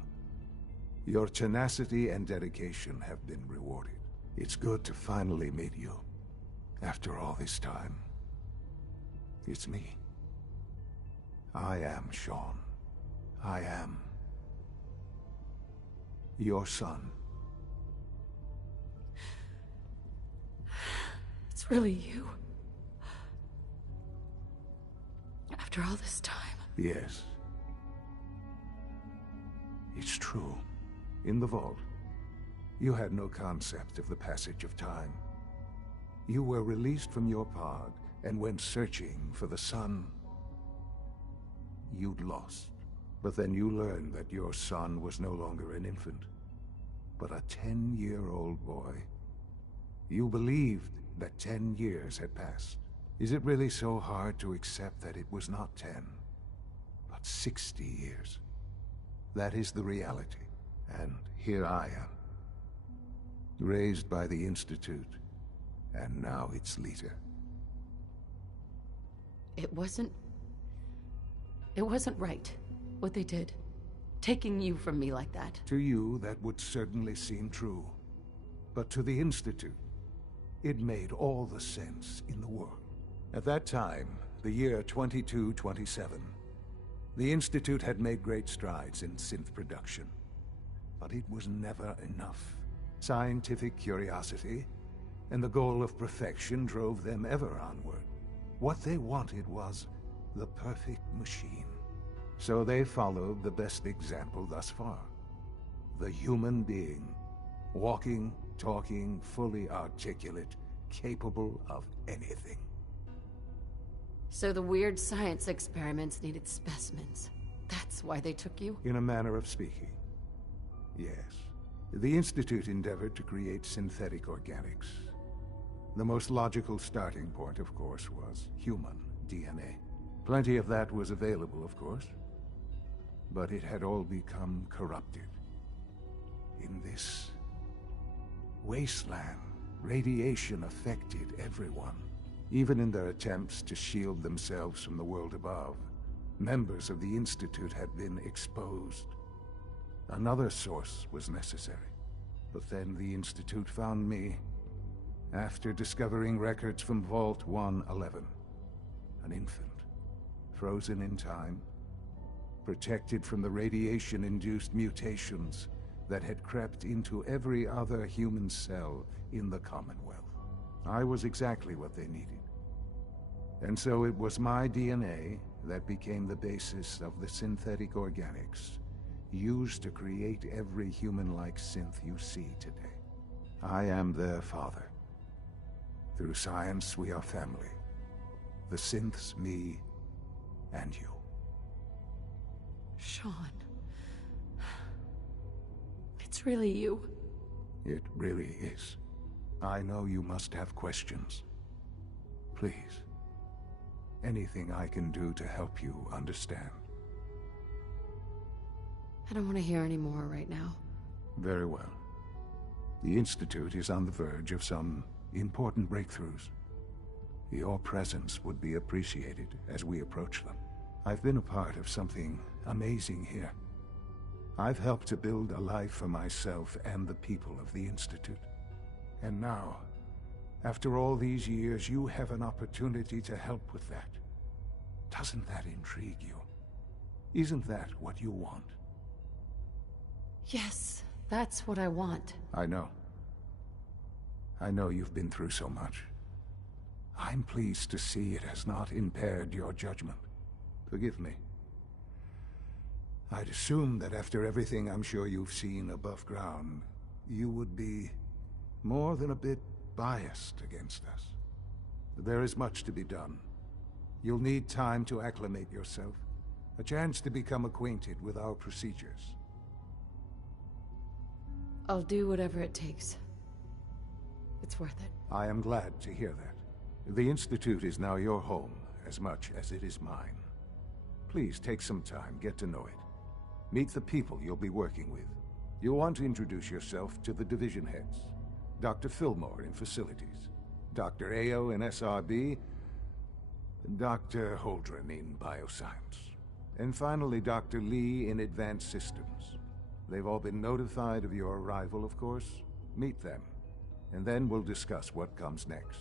your tenacity and dedication have been rewarded. It's good to finally meet you. After all this time, it's me. I am Sean. I am your son. It's really you. After all this time. Yes. It's true. In the vault, you had no concept of the passage of time. You were released from your pod and went searching for the son you'd lost. But then you learned that your son was no longer an infant, but a 10-year-old boy. You believed that 10 years had passed. Is it really so hard to accept that it was not 10, but 60 years? That is the reality, and here I am. Raised by the Institute, and now its leader. It wasn't right, what they did. Taking you from me like that. To you, that would certainly seem true. But to the Institute, it made all the sense in the world. At that time, the year 2227, the Institute had made great strides in synth production. But it was never enough. Scientific curiosity and the goal of perfection drove them ever onward. What they wanted was the perfect machine. So they followed the best example thus far. The human being. Walking, talking, fully articulate, capable of anything. So the weird science experiments needed specimens. That's why they took you? In a manner of speaking. Yes. The Institute endeavored to create synthetic organics. The most logical starting point, of course, was human DNA. Plenty of that was available, of course. But it had all become corrupted. In this wasteland, radiation affected everyone. Even in their attempts to shield themselves from the world above, members of the Institute had been exposed. Another source was necessary. But then the Institute found me, after discovering records from Vault 111. An infant, frozen in time, protected from the radiation-induced mutations that had crept into every other human cell in the Commonwealth. I was exactly what they needed. And so it was my DNA that became the basis of the synthetic organics used to create every human-like synth you see today. I am their father. Through science, we are family. The synths, me, and you. Sean. It's really you. It really is. I know you must have questions. Please. Anything I can do to help you understand. I don't want to hear any more right now. Very well. The Institute is on the verge of some important breakthroughs. Your presence would be appreciated as we approach them. I've been a part of something amazing here. I've helped to build a life for myself and the people of the Institute. And now, after all these years, you have an opportunity to help with that. Doesn't that intrigue you? Isn't that what you want? Yes, that's what I want. I know. I know you've been through so much. I'm pleased to see it has not impaired your judgment. Forgive me. I'd assumed that after everything I'm sure you've seen above ground, you would be more than a bit biased against us. There is much to be done. You'll need time to acclimate yourself, a chance to become acquainted with our procedures. I'll do whatever it takes. It's worth it. I am glad to hear that. The Institute is now your home, as much as it is mine. Please take some time, get to know it. Meet the people you'll be working with. You'll want to introduce yourself to the division heads. Dr. Fillmore in Facilities, Dr. Ayo in SRB, Dr. Holdren in Bioscience, and finally Dr. Lee in Advanced Systems. They've all been notified of your arrival, of course. Meet them, and then we'll discuss what comes next.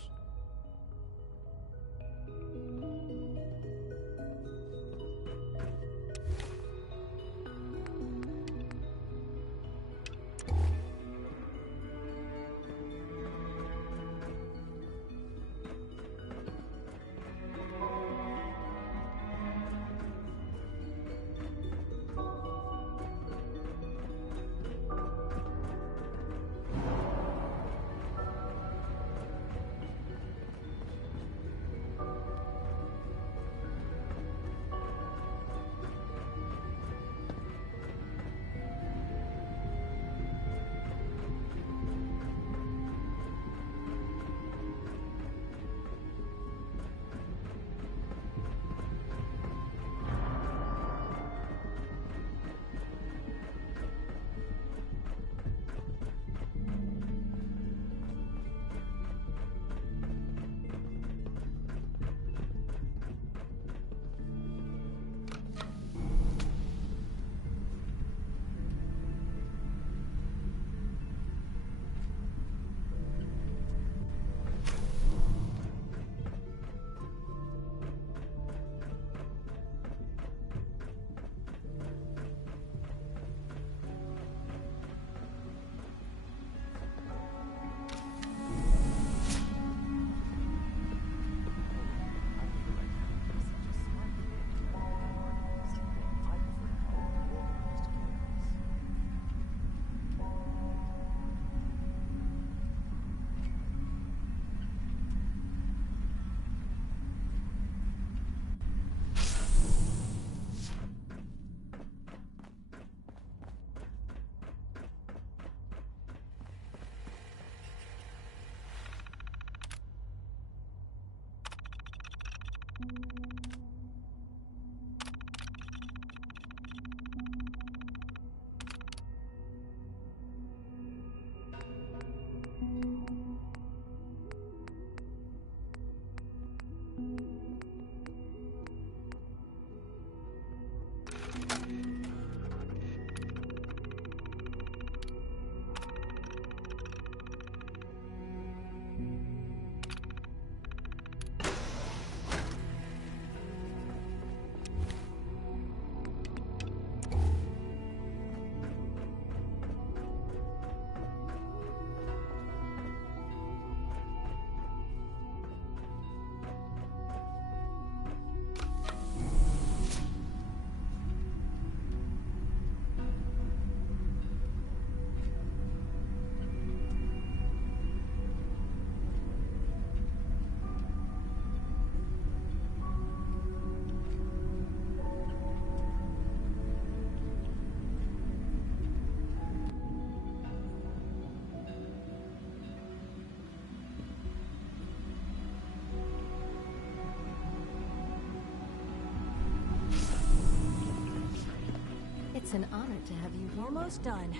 an honor to have you here. Almost done.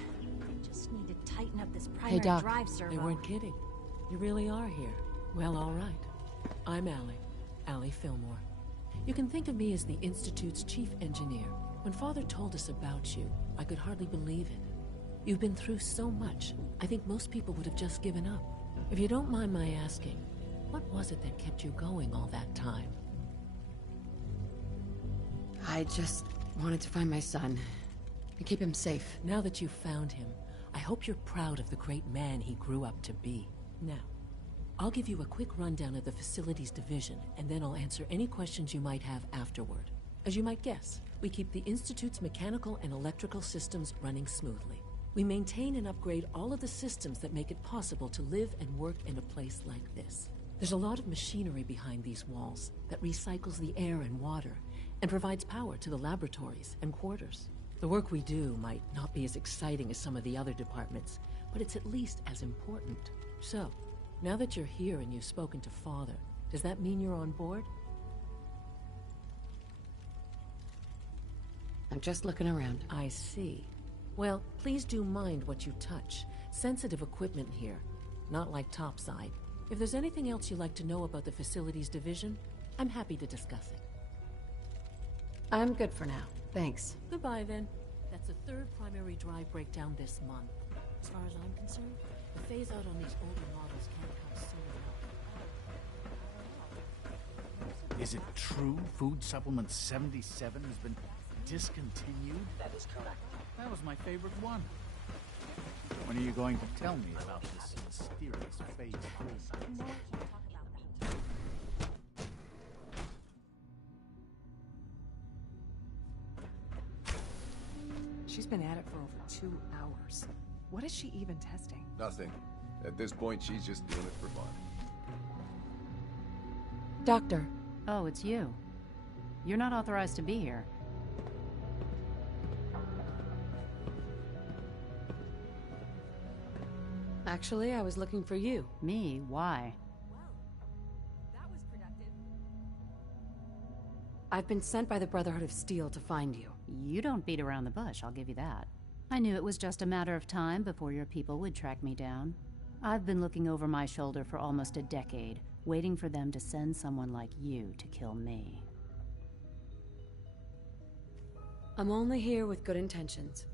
Just need to tighten up this primary Hey, Doc. drive servo. They weren't kidding. You really are here. Well, all right. I'm Allie Fillmore. You can think of me as the Institute's chief engineer. When Father told us about you, I could hardly believe it. You've been through so much, I think most people would have just given up. If you don't mind my asking, what was it that kept you going all that time? I just wanted to find my son and keep him safe. Now that you've found him, I hope you're proud of the great man he grew up to be. Now, I'll give you a quick rundown of the Facilities Division, and then I'll answer any questions you might have afterward. As you might guess, we keep the Institute's mechanical and electrical systems running smoothly. We maintain and upgrade all of the systems that make it possible to live and work in a place like this. There's a lot of machinery behind these walls that recycles the air and water and provides power to the laboratories and quarters. The work we do might not be as exciting as some of the other departments, but it's at least as important. So, now that you're here and you've spoken to Father, does that mean you're on board? I'm just looking around. I see. Well, please do mind what you touch. Sensitive equipment here, not like topside. If there's anything else you'd like to know about the Facilities Division, I'm happy to discuss it. I'm good for now. Thanks. Goodbye, then. That's the third primary drive breakdown this month. As far as I'm concerned, the phase-out on these older models can't come soon enough. Is it true Food Supplement 77 has been discontinued? That is correct. That was my favorite one. When are you going to tell me about this mysterious phase 3? She's been at it for over 2 hours. What is she even testing? Nothing. At this point, she's just doing it for fun. Doctor. Oh, it's you. You're not authorized to be here. Actually, I was looking for you. Me? Why? That was productive. I've been sent by the Brotherhood of Steel to find you. You don't beat around the bush, I'll give you that. I knew it was just a matter of time before your people would track me down. I've been looking over my shoulder for almost a decade, waiting for them to send someone like you to kill me. I'm only here with good intentions.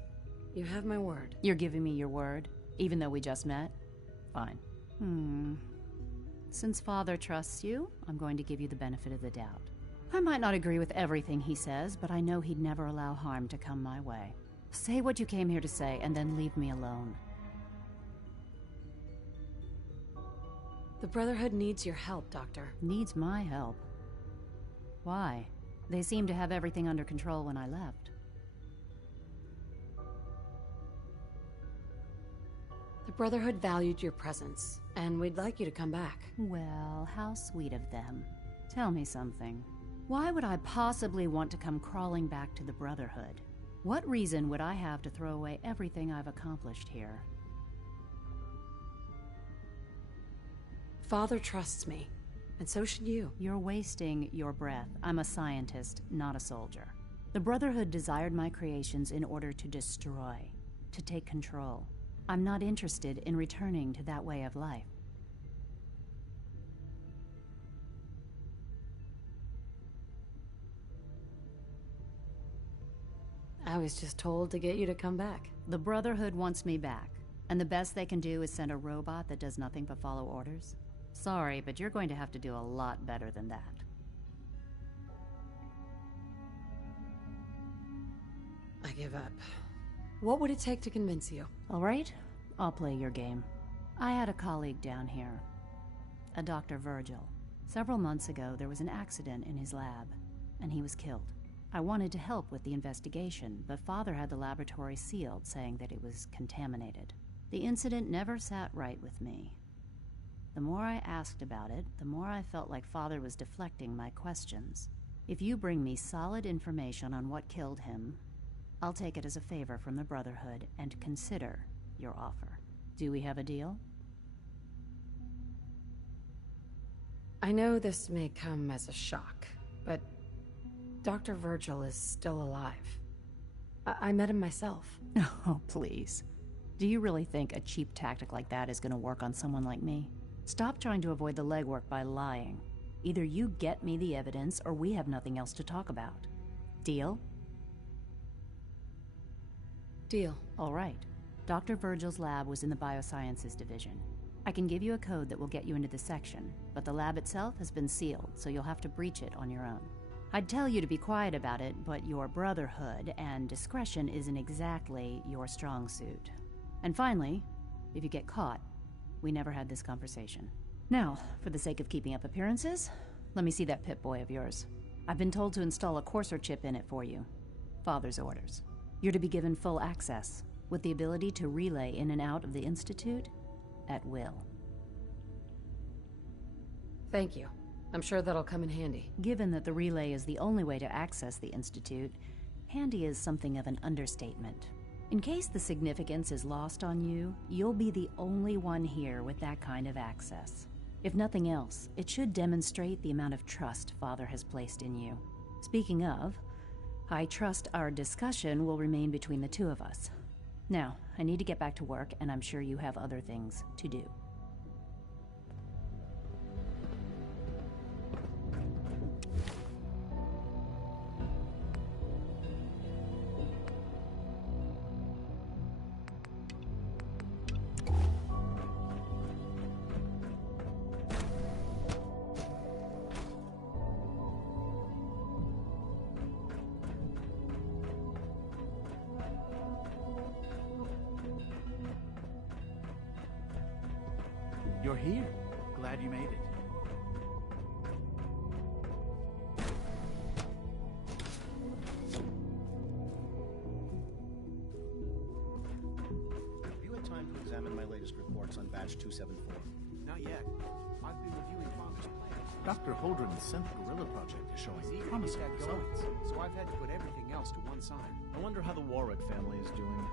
You have my word. You're giving me your word? Even though we just met? Fine. Since Father trusts you, I'm going to give you the benefit of the doubt. I might not agree with everything he says, but I know he'd never allow harm to come my way. Say what you came here to say, and then leave me alone. The Brotherhood needs your help, Doctor. Needs my help? Why? They seemed to have everything under control when I left. The Brotherhood valued your presence, and we'd like you to come back. Well, how sweet of them. Tell me something. Why would I possibly want to come crawling back to the Brotherhood? What reason would I have to throw away everything I've accomplished here? Father trusts me, and so should you. You're wasting your breath. I'm a scientist, not a soldier. The Brotherhood desired my creations in order to destroy, to take control. I'm not interested in returning to that way of life. I was just told to get you to come back. The Brotherhood wants me back, and the best they can do is send a robot that does nothing but follow orders. Sorry, but you're going to have to do a lot better than that. I give up. What would it take to convince you? All right, I'll play your game. I had a colleague down here, a Dr. Virgil. Several months ago, there was an accident in his lab, and he was killed. I wanted to help with the investigation, but Father had the laboratory sealed, saying that it was contaminated. The incident never sat right with me. The more I asked about it, the more I felt like Father was deflecting my questions. If you bring me solid information on what killed him, I'll take it as a favor from the Brotherhood and consider your offer. Do we have a deal? I know this may come as a shock, but Dr. Virgil is still alive. I met him myself. Oh, please. Do you really think a cheap tactic like that is going to work on someone like me? Stop trying to avoid the legwork by lying. Either you get me the evidence, or we have nothing else to talk about. Deal? Deal. All right. Dr. Virgil's lab was in the Biosciences Division. I can give you a code that will get you into the section, but the lab itself has been sealed, so you'll have to breach it on your own. I'd tell you to be quiet about it, but your brotherhood and discretion isn't exactly your strong suit. And finally, if you get caught, we never had this conversation. Now, for the sake of keeping up appearances, let me see that Pip-Boy of yours. I've been told to install a Courser chip in it for you. Father's orders. You're to be given full access, with the ability to relay in and out of the Institute at will. Thank you. I'm sure that'll come in handy. Given that the relay is the only way to access the Institute, handy is something of an understatement. In case the significance is lost on you, you'll be the only one here with that kind of access. If nothing else, it should demonstrate the amount of trust Father has placed in you. Speaking of, I trust our discussion will remain between the two of us. Now, I need to get back to work, and I'm sure you have other things to do. You're here. Glad you made it. Have you had time to examine my latest reports on Batch 274? Not yet. I've been reviewing Father's plans. Dr. Holdren's Synth Gorilla project is showing promising results. So I've had to put everything else to one side. I wonder how the Warwick family is doing.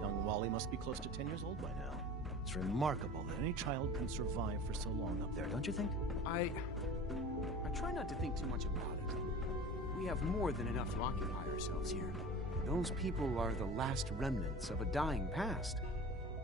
Young Wally must be close to 10 years old by now. It's remarkable that any child can survive for so long up there, don't you think? I try not to think too much about it. We have more than enough to occupy ourselves here. Those people are the last remnants of a dying past.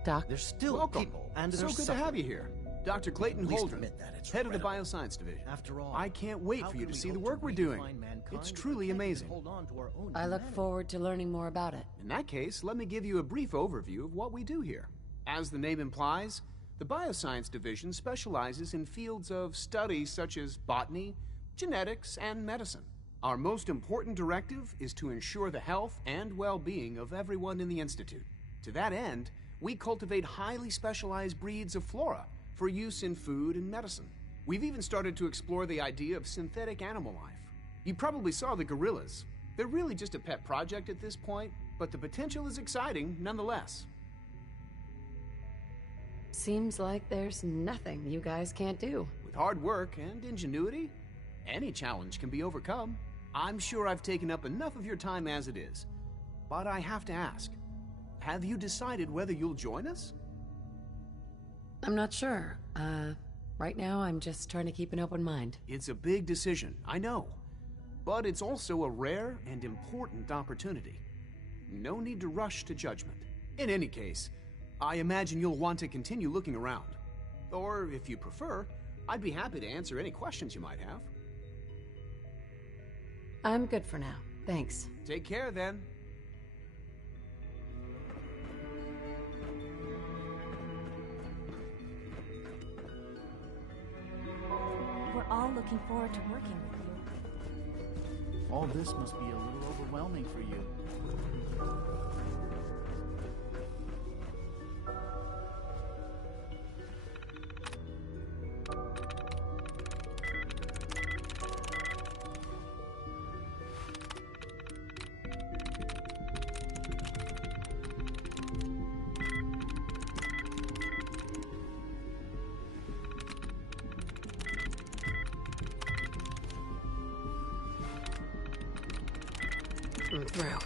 Doc, there's still Welcome. people, and so they're good suffering. to have you here. Dr. Clayton At least Holdren, admit that, it's head of the incredible. Bioscience Division. After all, I can't wait how for you can to we see the hope work to we're doing. redefine mankind It's if truly we can't even amazing. hold on to our own I look humanity? forward to learning more about it. In that case, let me give you a brief overview of what we do here. As the name implies, the Bioscience Division specializes in fields of study such as botany, genetics, and medicine. Our most important directive is to ensure the health and well-being of everyone in the Institute. To that end, we cultivate highly specialized breeds of flora for use in food and medicine. We've even started to explore the idea of synthetic animal life. You probably saw the gorillas. They're really just a pet project at this point, but the potential is exciting nonetheless. Seems like there's nothing you guys can't do. With hard work and ingenuity, any challenge can be overcome. I'm sure I've taken up enough of your time as it is, but I have to ask, have you decided whether you'll join us? I'm not sure. Right now I'm just trying to keep an open mind. It's a big decision, I know, but it's also a rare and important opportunity. No need to rush to judgment. In any case, I imagine you'll want to continue looking around. Or, if you prefer, I'd be happy to answer any questions you might have. I'm good for now. Thanks. Take care, then. We're all looking forward to working with you. All this must be a little overwhelming for you. I'm through.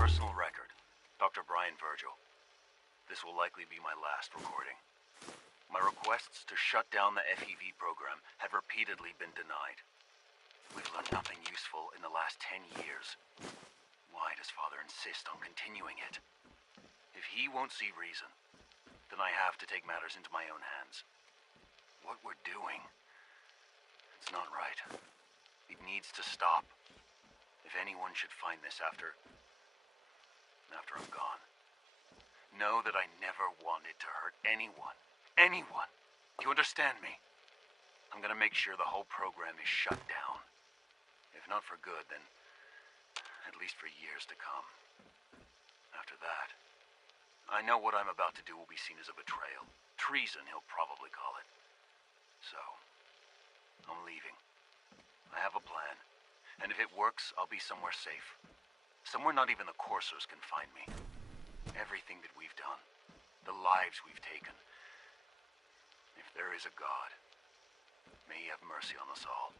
Personal record. Dr. Brian Virgil. This will likely be my last recording. My requests to shut down the FEV program have repeatedly been denied. We've learned nothing useful in the last 10 years. Why does Father insist on continuing it? If he won't see reason, then I have to take matters into my own hands. What we're doing, it's not right. It needs to stop. If anyone should find this after I'm gone, know that I never wanted to hurt anyone. Anyone. You understand me? I'm gonna make sure the whole program is shut down. If not for good, then at least for years to come. After that, I know what I'm about to do will be seen as a betrayal. Treason, he'll probably call it. So, I'm leaving. I have a plan. And if it works, I'll be somewhere safe. Somewhere not even the Coursers can find me. Everything that we've done, the lives we've taken. If there is a God, may he have mercy on us all.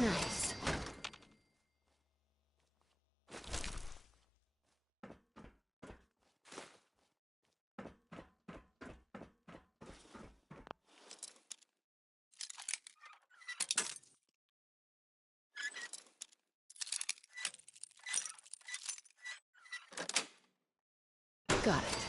Nice. Got it.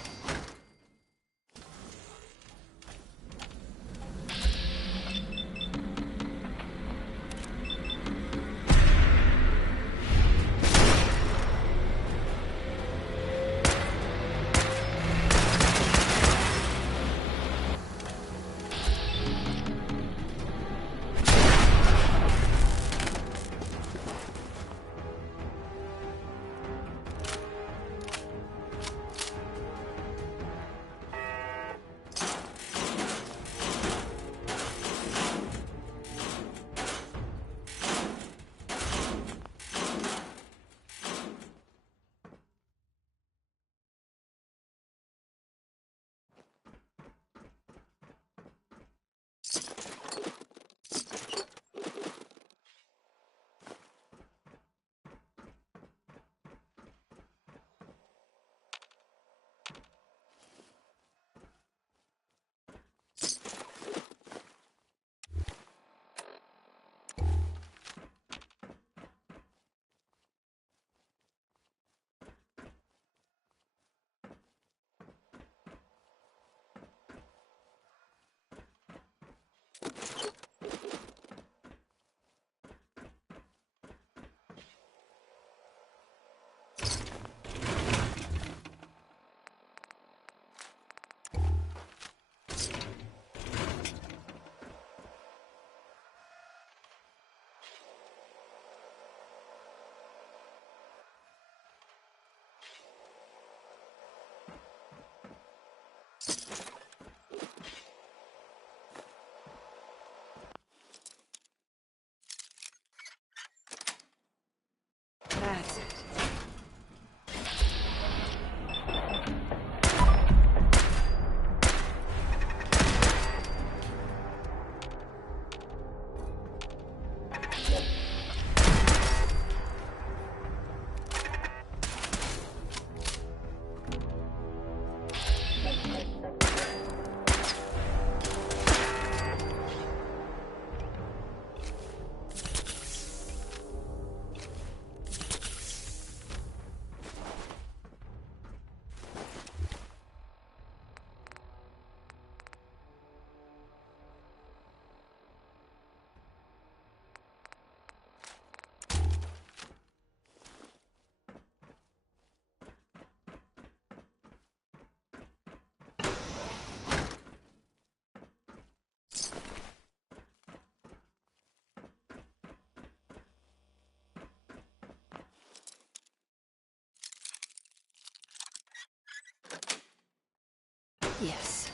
Yes.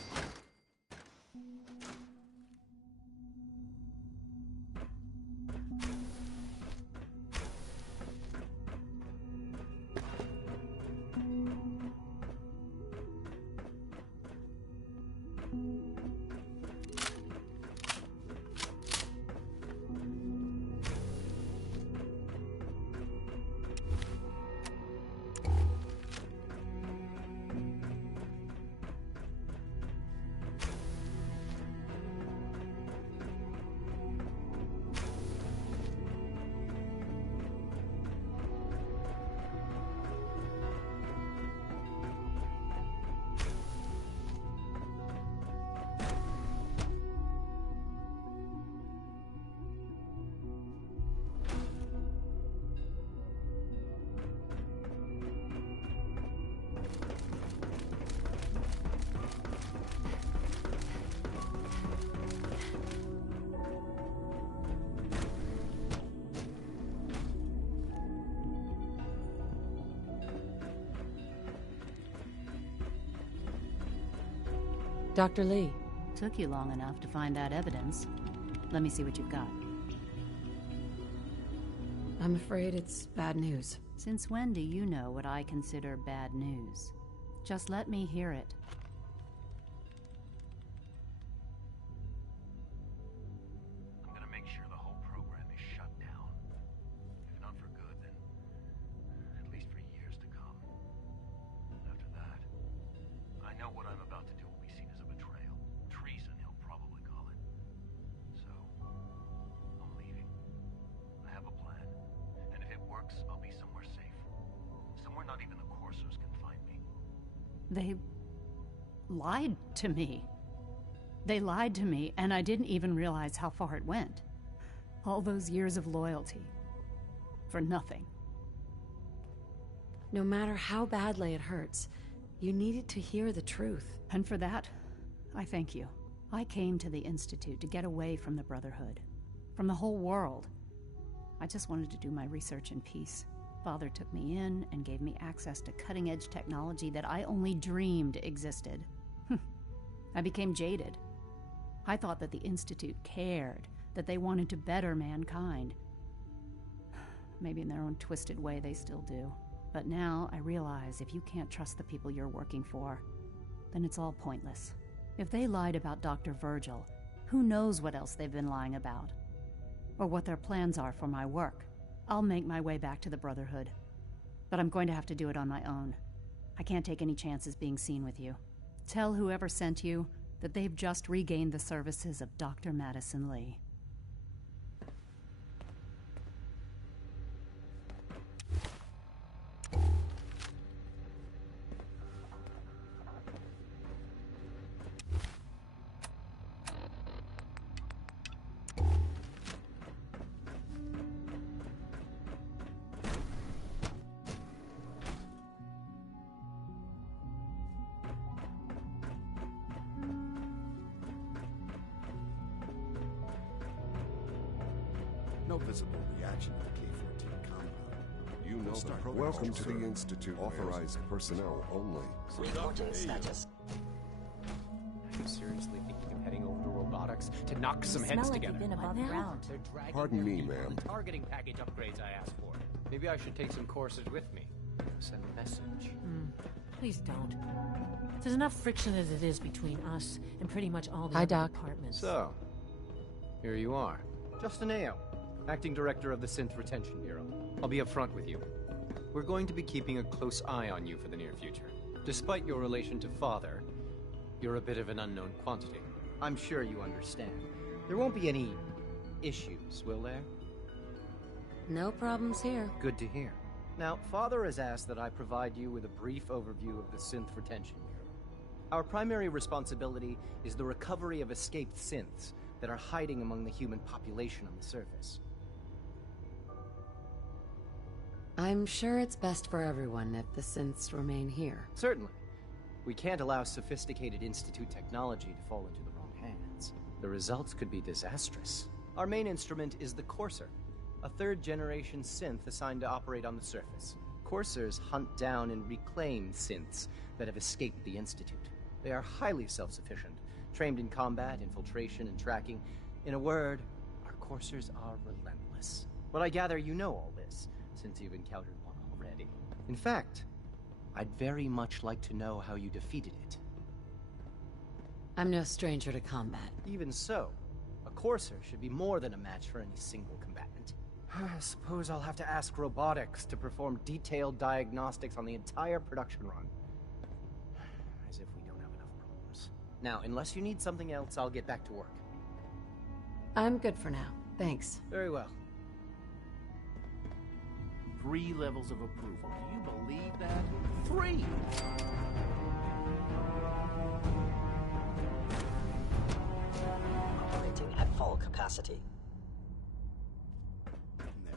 Dr. Lee. Took you long enough to find that evidence. Let me see what you've got. I'm afraid it's bad news. Since when do you know what I consider bad news? Just let me hear it. I'm gonna make sure the whole program is shut down. If not for good, then at least for years to come. After that, I know what I'm about to do will be seen as a betrayal. Treason, he'll probably call it. So, I'm leaving. I have a plan. And if it works, I'll be somewhere safe. Somewhere not even the Coursers can find me. They lied to me. They lied to me, and I didn't even realize how far it went. All those years of loyalty. For nothing. No matter how badly it hurts, you needed to hear the truth. And for that, I thank you. I came to the Institute to get away from the Brotherhood. From the whole world. I just wanted to do my research in peace. Father took me in and gave me access to cutting-edge technology that I only dreamed existed. I became jaded. I thought that the Institute cared, that they wanted to better mankind. Maybe in their own twisted way they still do. But now I realize if you can't trust the people you're working for, then it's all pointless. If they lied about Dr. Virgil, who knows what else they've been lying about? Or what their plans are for my work. I'll make my way back to the Brotherhood. But I'm going to have to do it on my own. I can't take any chances being seen with you. Tell whoever sent you that they've just regained the services of Dr. Madison Lee. No visible reaction to the K-14 compound. You know the program. Welcome to the Institute. Authorized personnel only. Reporting status. Are you seriously thinking of heading over to robotics to knock some heads together? Like you've been above ground. They're dragging Pardon me, everything ma'am. with the targeting package upgrades I asked for. Maybe I should take some courses with me. Send a message. Please don't. There's enough friction as it is between us and pretty much all the Hi, other Doc. departments. So, here you are. Justin Ayo, Acting Director of the Synth Retention Bureau. I'll be upfront with you. We're going to be keeping a close eye on you for the near future. Despite your relation to Father, you're a bit of an unknown quantity. I'm sure you understand. There won't be any issues, will there? No problems here. Good to hear. Now, Father has asked that I provide you with a brief overview of the Synth Retention Bureau. Our primary responsibility is the recovery of escaped synths that are hiding among the human population on the surface. I'm sure it's best for everyone if the synths remain here. Certainly. We can't allow sophisticated Institute technology to fall into the wrong hands. The results could be disastrous. Our main instrument is the Courser, a third-generation synth assigned to operate on the surface. Coursers hunt down and reclaim synths that have escaped the Institute. They are highly self-sufficient, trained in combat, infiltration, and tracking. In a word, our coursers are relentless. But I gather you know all this, since you've encountered one already. In fact, I'd very much like to know how you defeated it. I'm no stranger to combat. Even so, a courser should be more than a match for any single combatant. I suppose I'll have to ask robotics to perform detailed diagnostics on the entire production run. As if we don't have enough problems. Now, unless you need something else, I'll get back to work. I'm good for now. Thanks. Very well. 3 levels of approval. Do you believe that? 3! Operating at full capacity. There.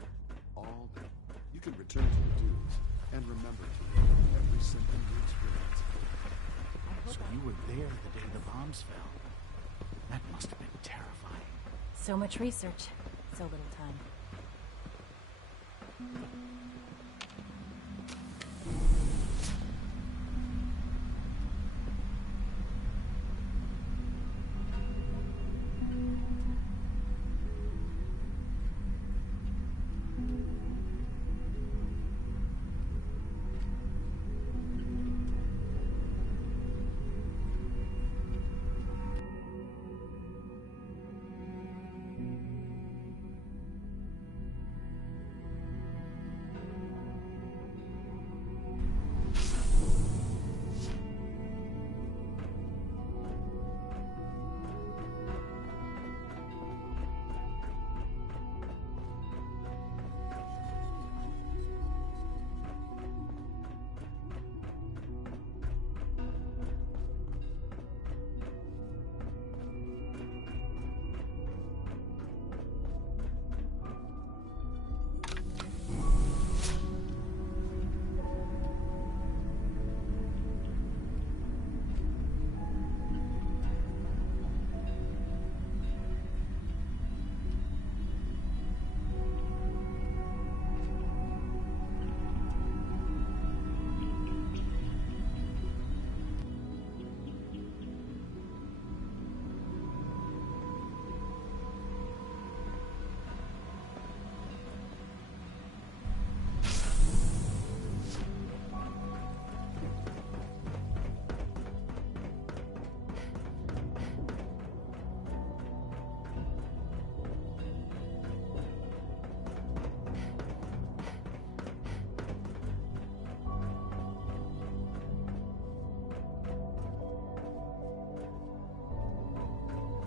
All done. You can return to your duties and remember to remember every symptom you experience. So you were there the day the bombs fell. That must have been terrifying. So much research, so little time.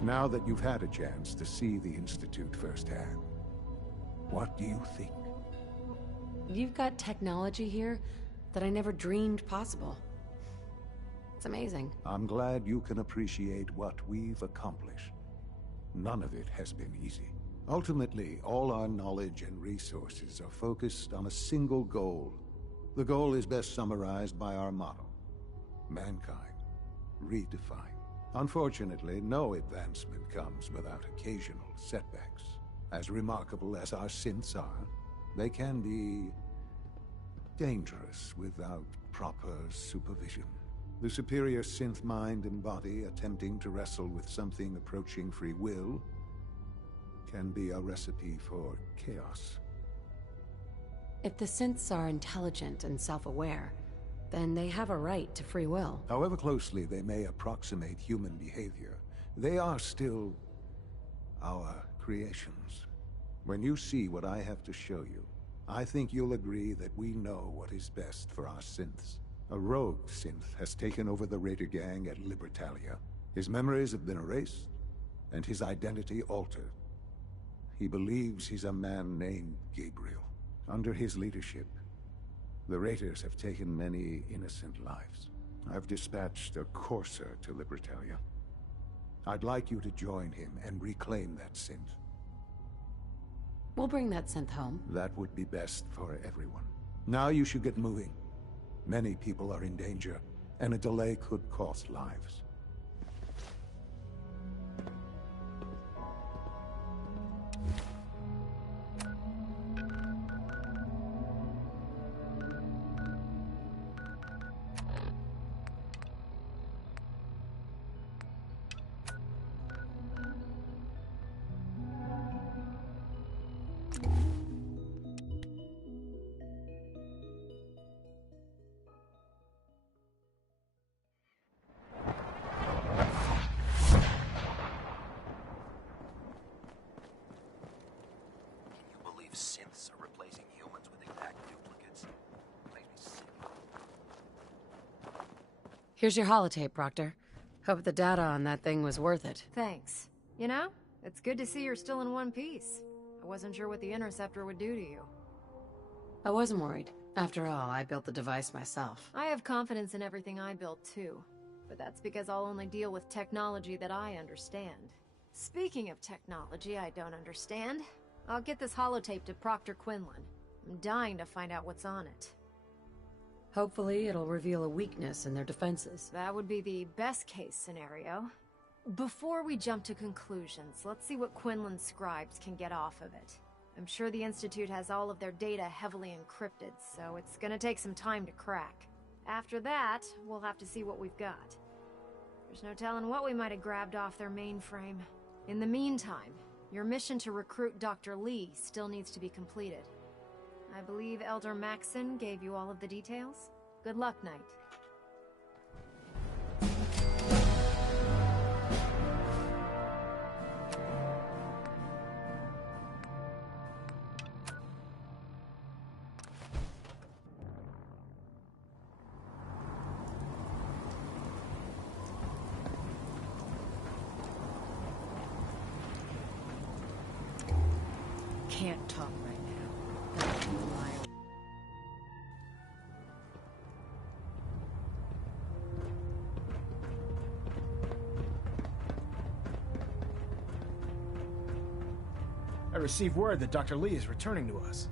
Now that you've had a chance to see the Institute firsthand, what do you think? You've got technology here that I never dreamed possible. It's amazing. I'm glad you can appreciate what we've accomplished. None of it has been easy. Ultimately, all our knowledge and resources are focused on a single goal. The goal is best summarized by our motto: mankind, redefined. Unfortunately, no advancement comes without occasional setbacks. As remarkable as our synths are, they can be dangerous without proper supervision. The superior synth mind and body attempting to wrestle with something approaching free will can be a recipe for chaos. If the synths are intelligent and self-aware, then they have a right to free will. However closely they may approximate human behavior, they are still our creations. When you see what I have to show you, I think you'll agree that we know what is best for our synths. A rogue synth has taken over the Raider gang at Libertalia. His memories have been erased, and his identity altered. He believes he's a man named Gabriel. Under his leadership, the Raiders have taken many innocent lives. I've dispatched a courser to Libertalia. I'd like you to join him and reclaim that synth. We'll bring that synth home. That would be best for everyone. Now you should get moving. Many people are in danger, and a delay could cost lives. Here's your holotape, Proctor. Hope the data on that thing was worth it. Thanks. You know, it's good to see you're still in one piece. I wasn't sure what the Interceptor would do to you. I wasn't worried. After all, I built the device myself. I have confidence in everything I built, too. But that's because I'll only deal with technology that I understand. Speaking of technology I don't understand, I'll get this holotape to Proctor Quinlan. I'm dying to find out what's on it. Hopefully, it'll reveal a weakness in their defenses. That would be the best-case scenario. Before we jump to conclusions, let's see what Quinlan's scribes can get off of it. I'm sure the Institute has all of their data heavily encrypted, so it's gonna take some time to crack. After that, we'll have to see what we've got. There's no telling what we might have grabbed off their mainframe. In the meantime, your mission to recruit Dr. Lee still needs to be completed. I believe Elder Maxson gave you all of the details. Good luck, Knight. Can't talk right now. I received word that Dr. Lee is returning to us.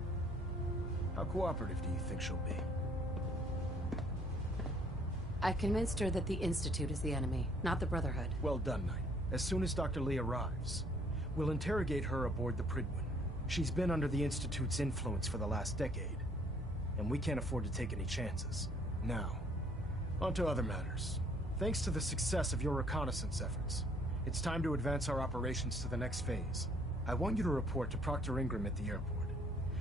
How cooperative do you think she'll be? I convinced her that the Institute is the enemy, not the Brotherhood. Well done, Knight. As soon as Dr. Lee arrives, we'll interrogate her aboard the Prydwen. She's been under the Institute's influence for the last decade, and we can't afford to take any chances. Now, on to other matters. Thanks to the success of your reconnaissance efforts, it's time to advance our operations to the next phase. I want you to report to Proctor Ingram at the airport.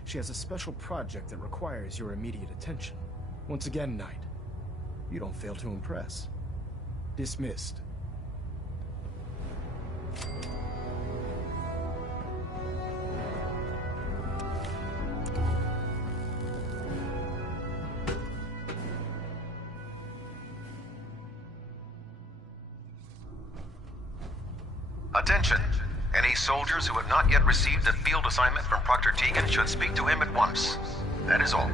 She has a special project that requires your immediate attention. Once again, Knight, you don't fail to impress. Dismissed. Attention! Any soldiers who have not yet received a field assignment from Proctor Tegan should speak to him at once. That is all.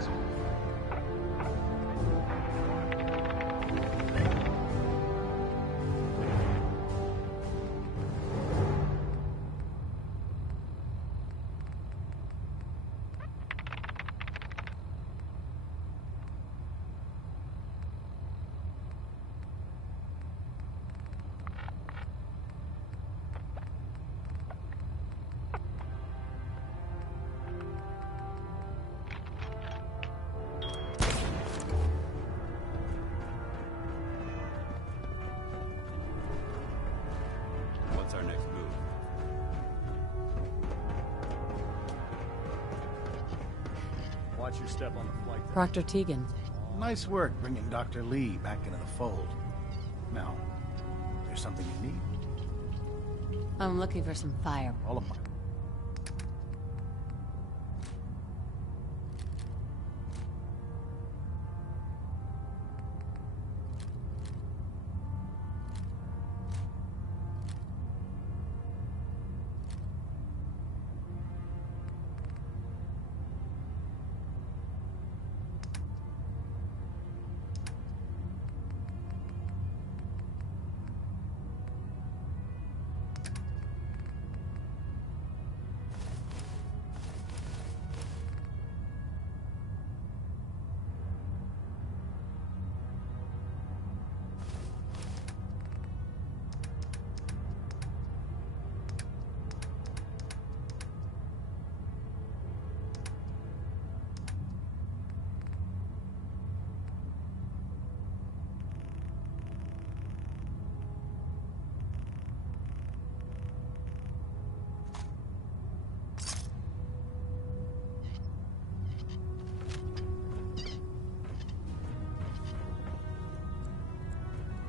What's our next move? Watch your step on the flight deck. Proctor Tegan. Nice work bringing Dr. Lee back into the fold. Now, there's something you need. I'm looking for some fire. All of mine.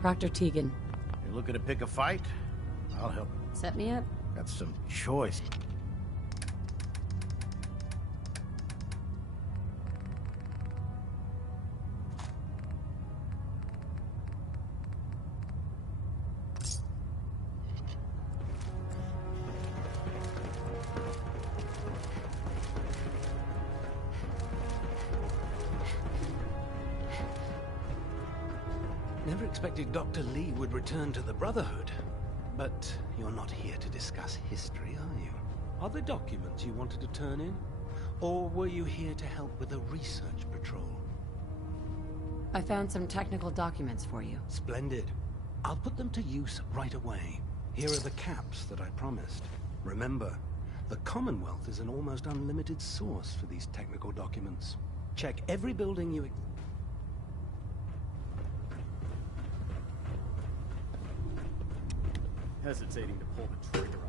Proctor Tegan. You're looking to pick a fight? I'll help. Set me up? Got some choice. Never expected Dr. Lee would return to the Brotherhood. But you're not here to discuss history, are you? Are there documents you wanted to turn in? Or were you here to help with a research patrol? I found some technical documents for you. Splendid. I'll put them to use right away. Here are the caps that I promised. Remember, the Commonwealth is an almost unlimited source for these technical documents. Check every building you... Hesitating to pull the trigger on.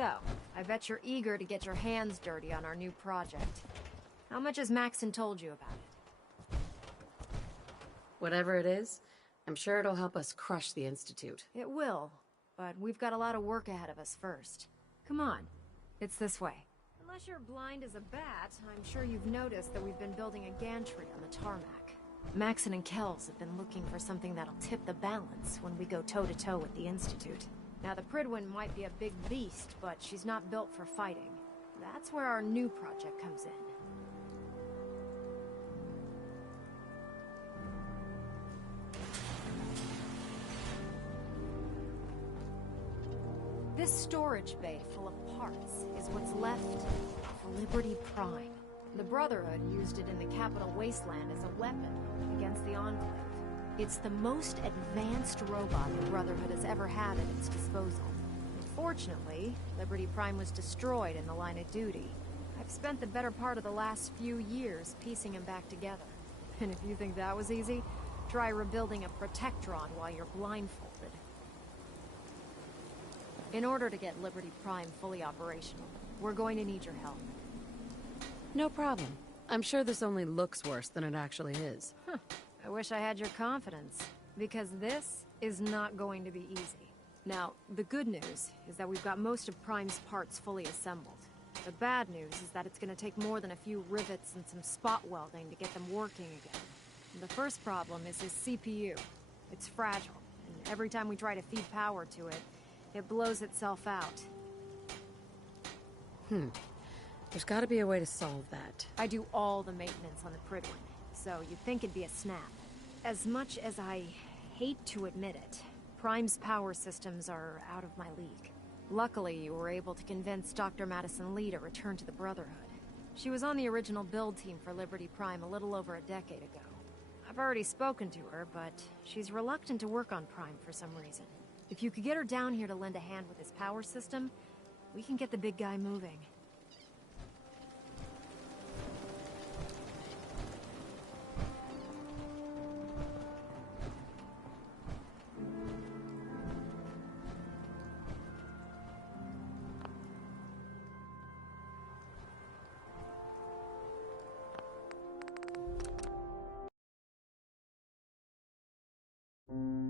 So, I bet you're eager to get your hands dirty on our new project. How much has Maxon told you about it? Whatever it is, I'm sure it'll help us crush the Institute. It will, but we've got a lot of work ahead of us first. Come on, it's this way. Unless you're blind as a bat, I'm sure you've noticed that we've been building a gantry on the tarmac. Maxon and Kells have been looking for something that'll tip the balance when we go toe-to-toe with the Institute. Now, the Prydwen might be a big beast, but she's not built for fighting. That's where our new project comes in. This storage bay full of parts is what's left of Liberty Prime. The Brotherhood used it in the Capital Wasteland as a weapon against the Enclave. It's the most advanced robot the Brotherhood has ever had at its disposal. Unfortunately, Liberty Prime was destroyed in the line of duty. I've spent the better part of the last few years piecing him back together. And if you think that was easy, try rebuilding a Protectron while you're blindfolded. In order to get Liberty Prime fully operational, we're going to need your help. No problem. I'm sure this only looks worse than it actually is. Huh. I wish I had your confidence, because this is not going to be easy. Now, the good news is that we've got most of Prime's parts fully assembled. The bad news is that it's going to take more than a few rivets and some spot welding to get them working again. And the first problem is his CPU. It's fragile, and every time we try to feed power to it, it blows itself out. There's gotta be a way to solve that. I do all the maintenance on the Prydwen, so you'd think it'd be a snap. As much as I hate to admit it, Prime's power systems are out of my league. Luckily, you were able to convince Dr. Madison Lee to return to the Brotherhood. She was on the original build team for Liberty Prime a little over a decade ago. I've already spoken to her, but she's reluctant to work on Prime for some reason. If you could get her down here to lend a hand with his power system, we can get the big guy moving. you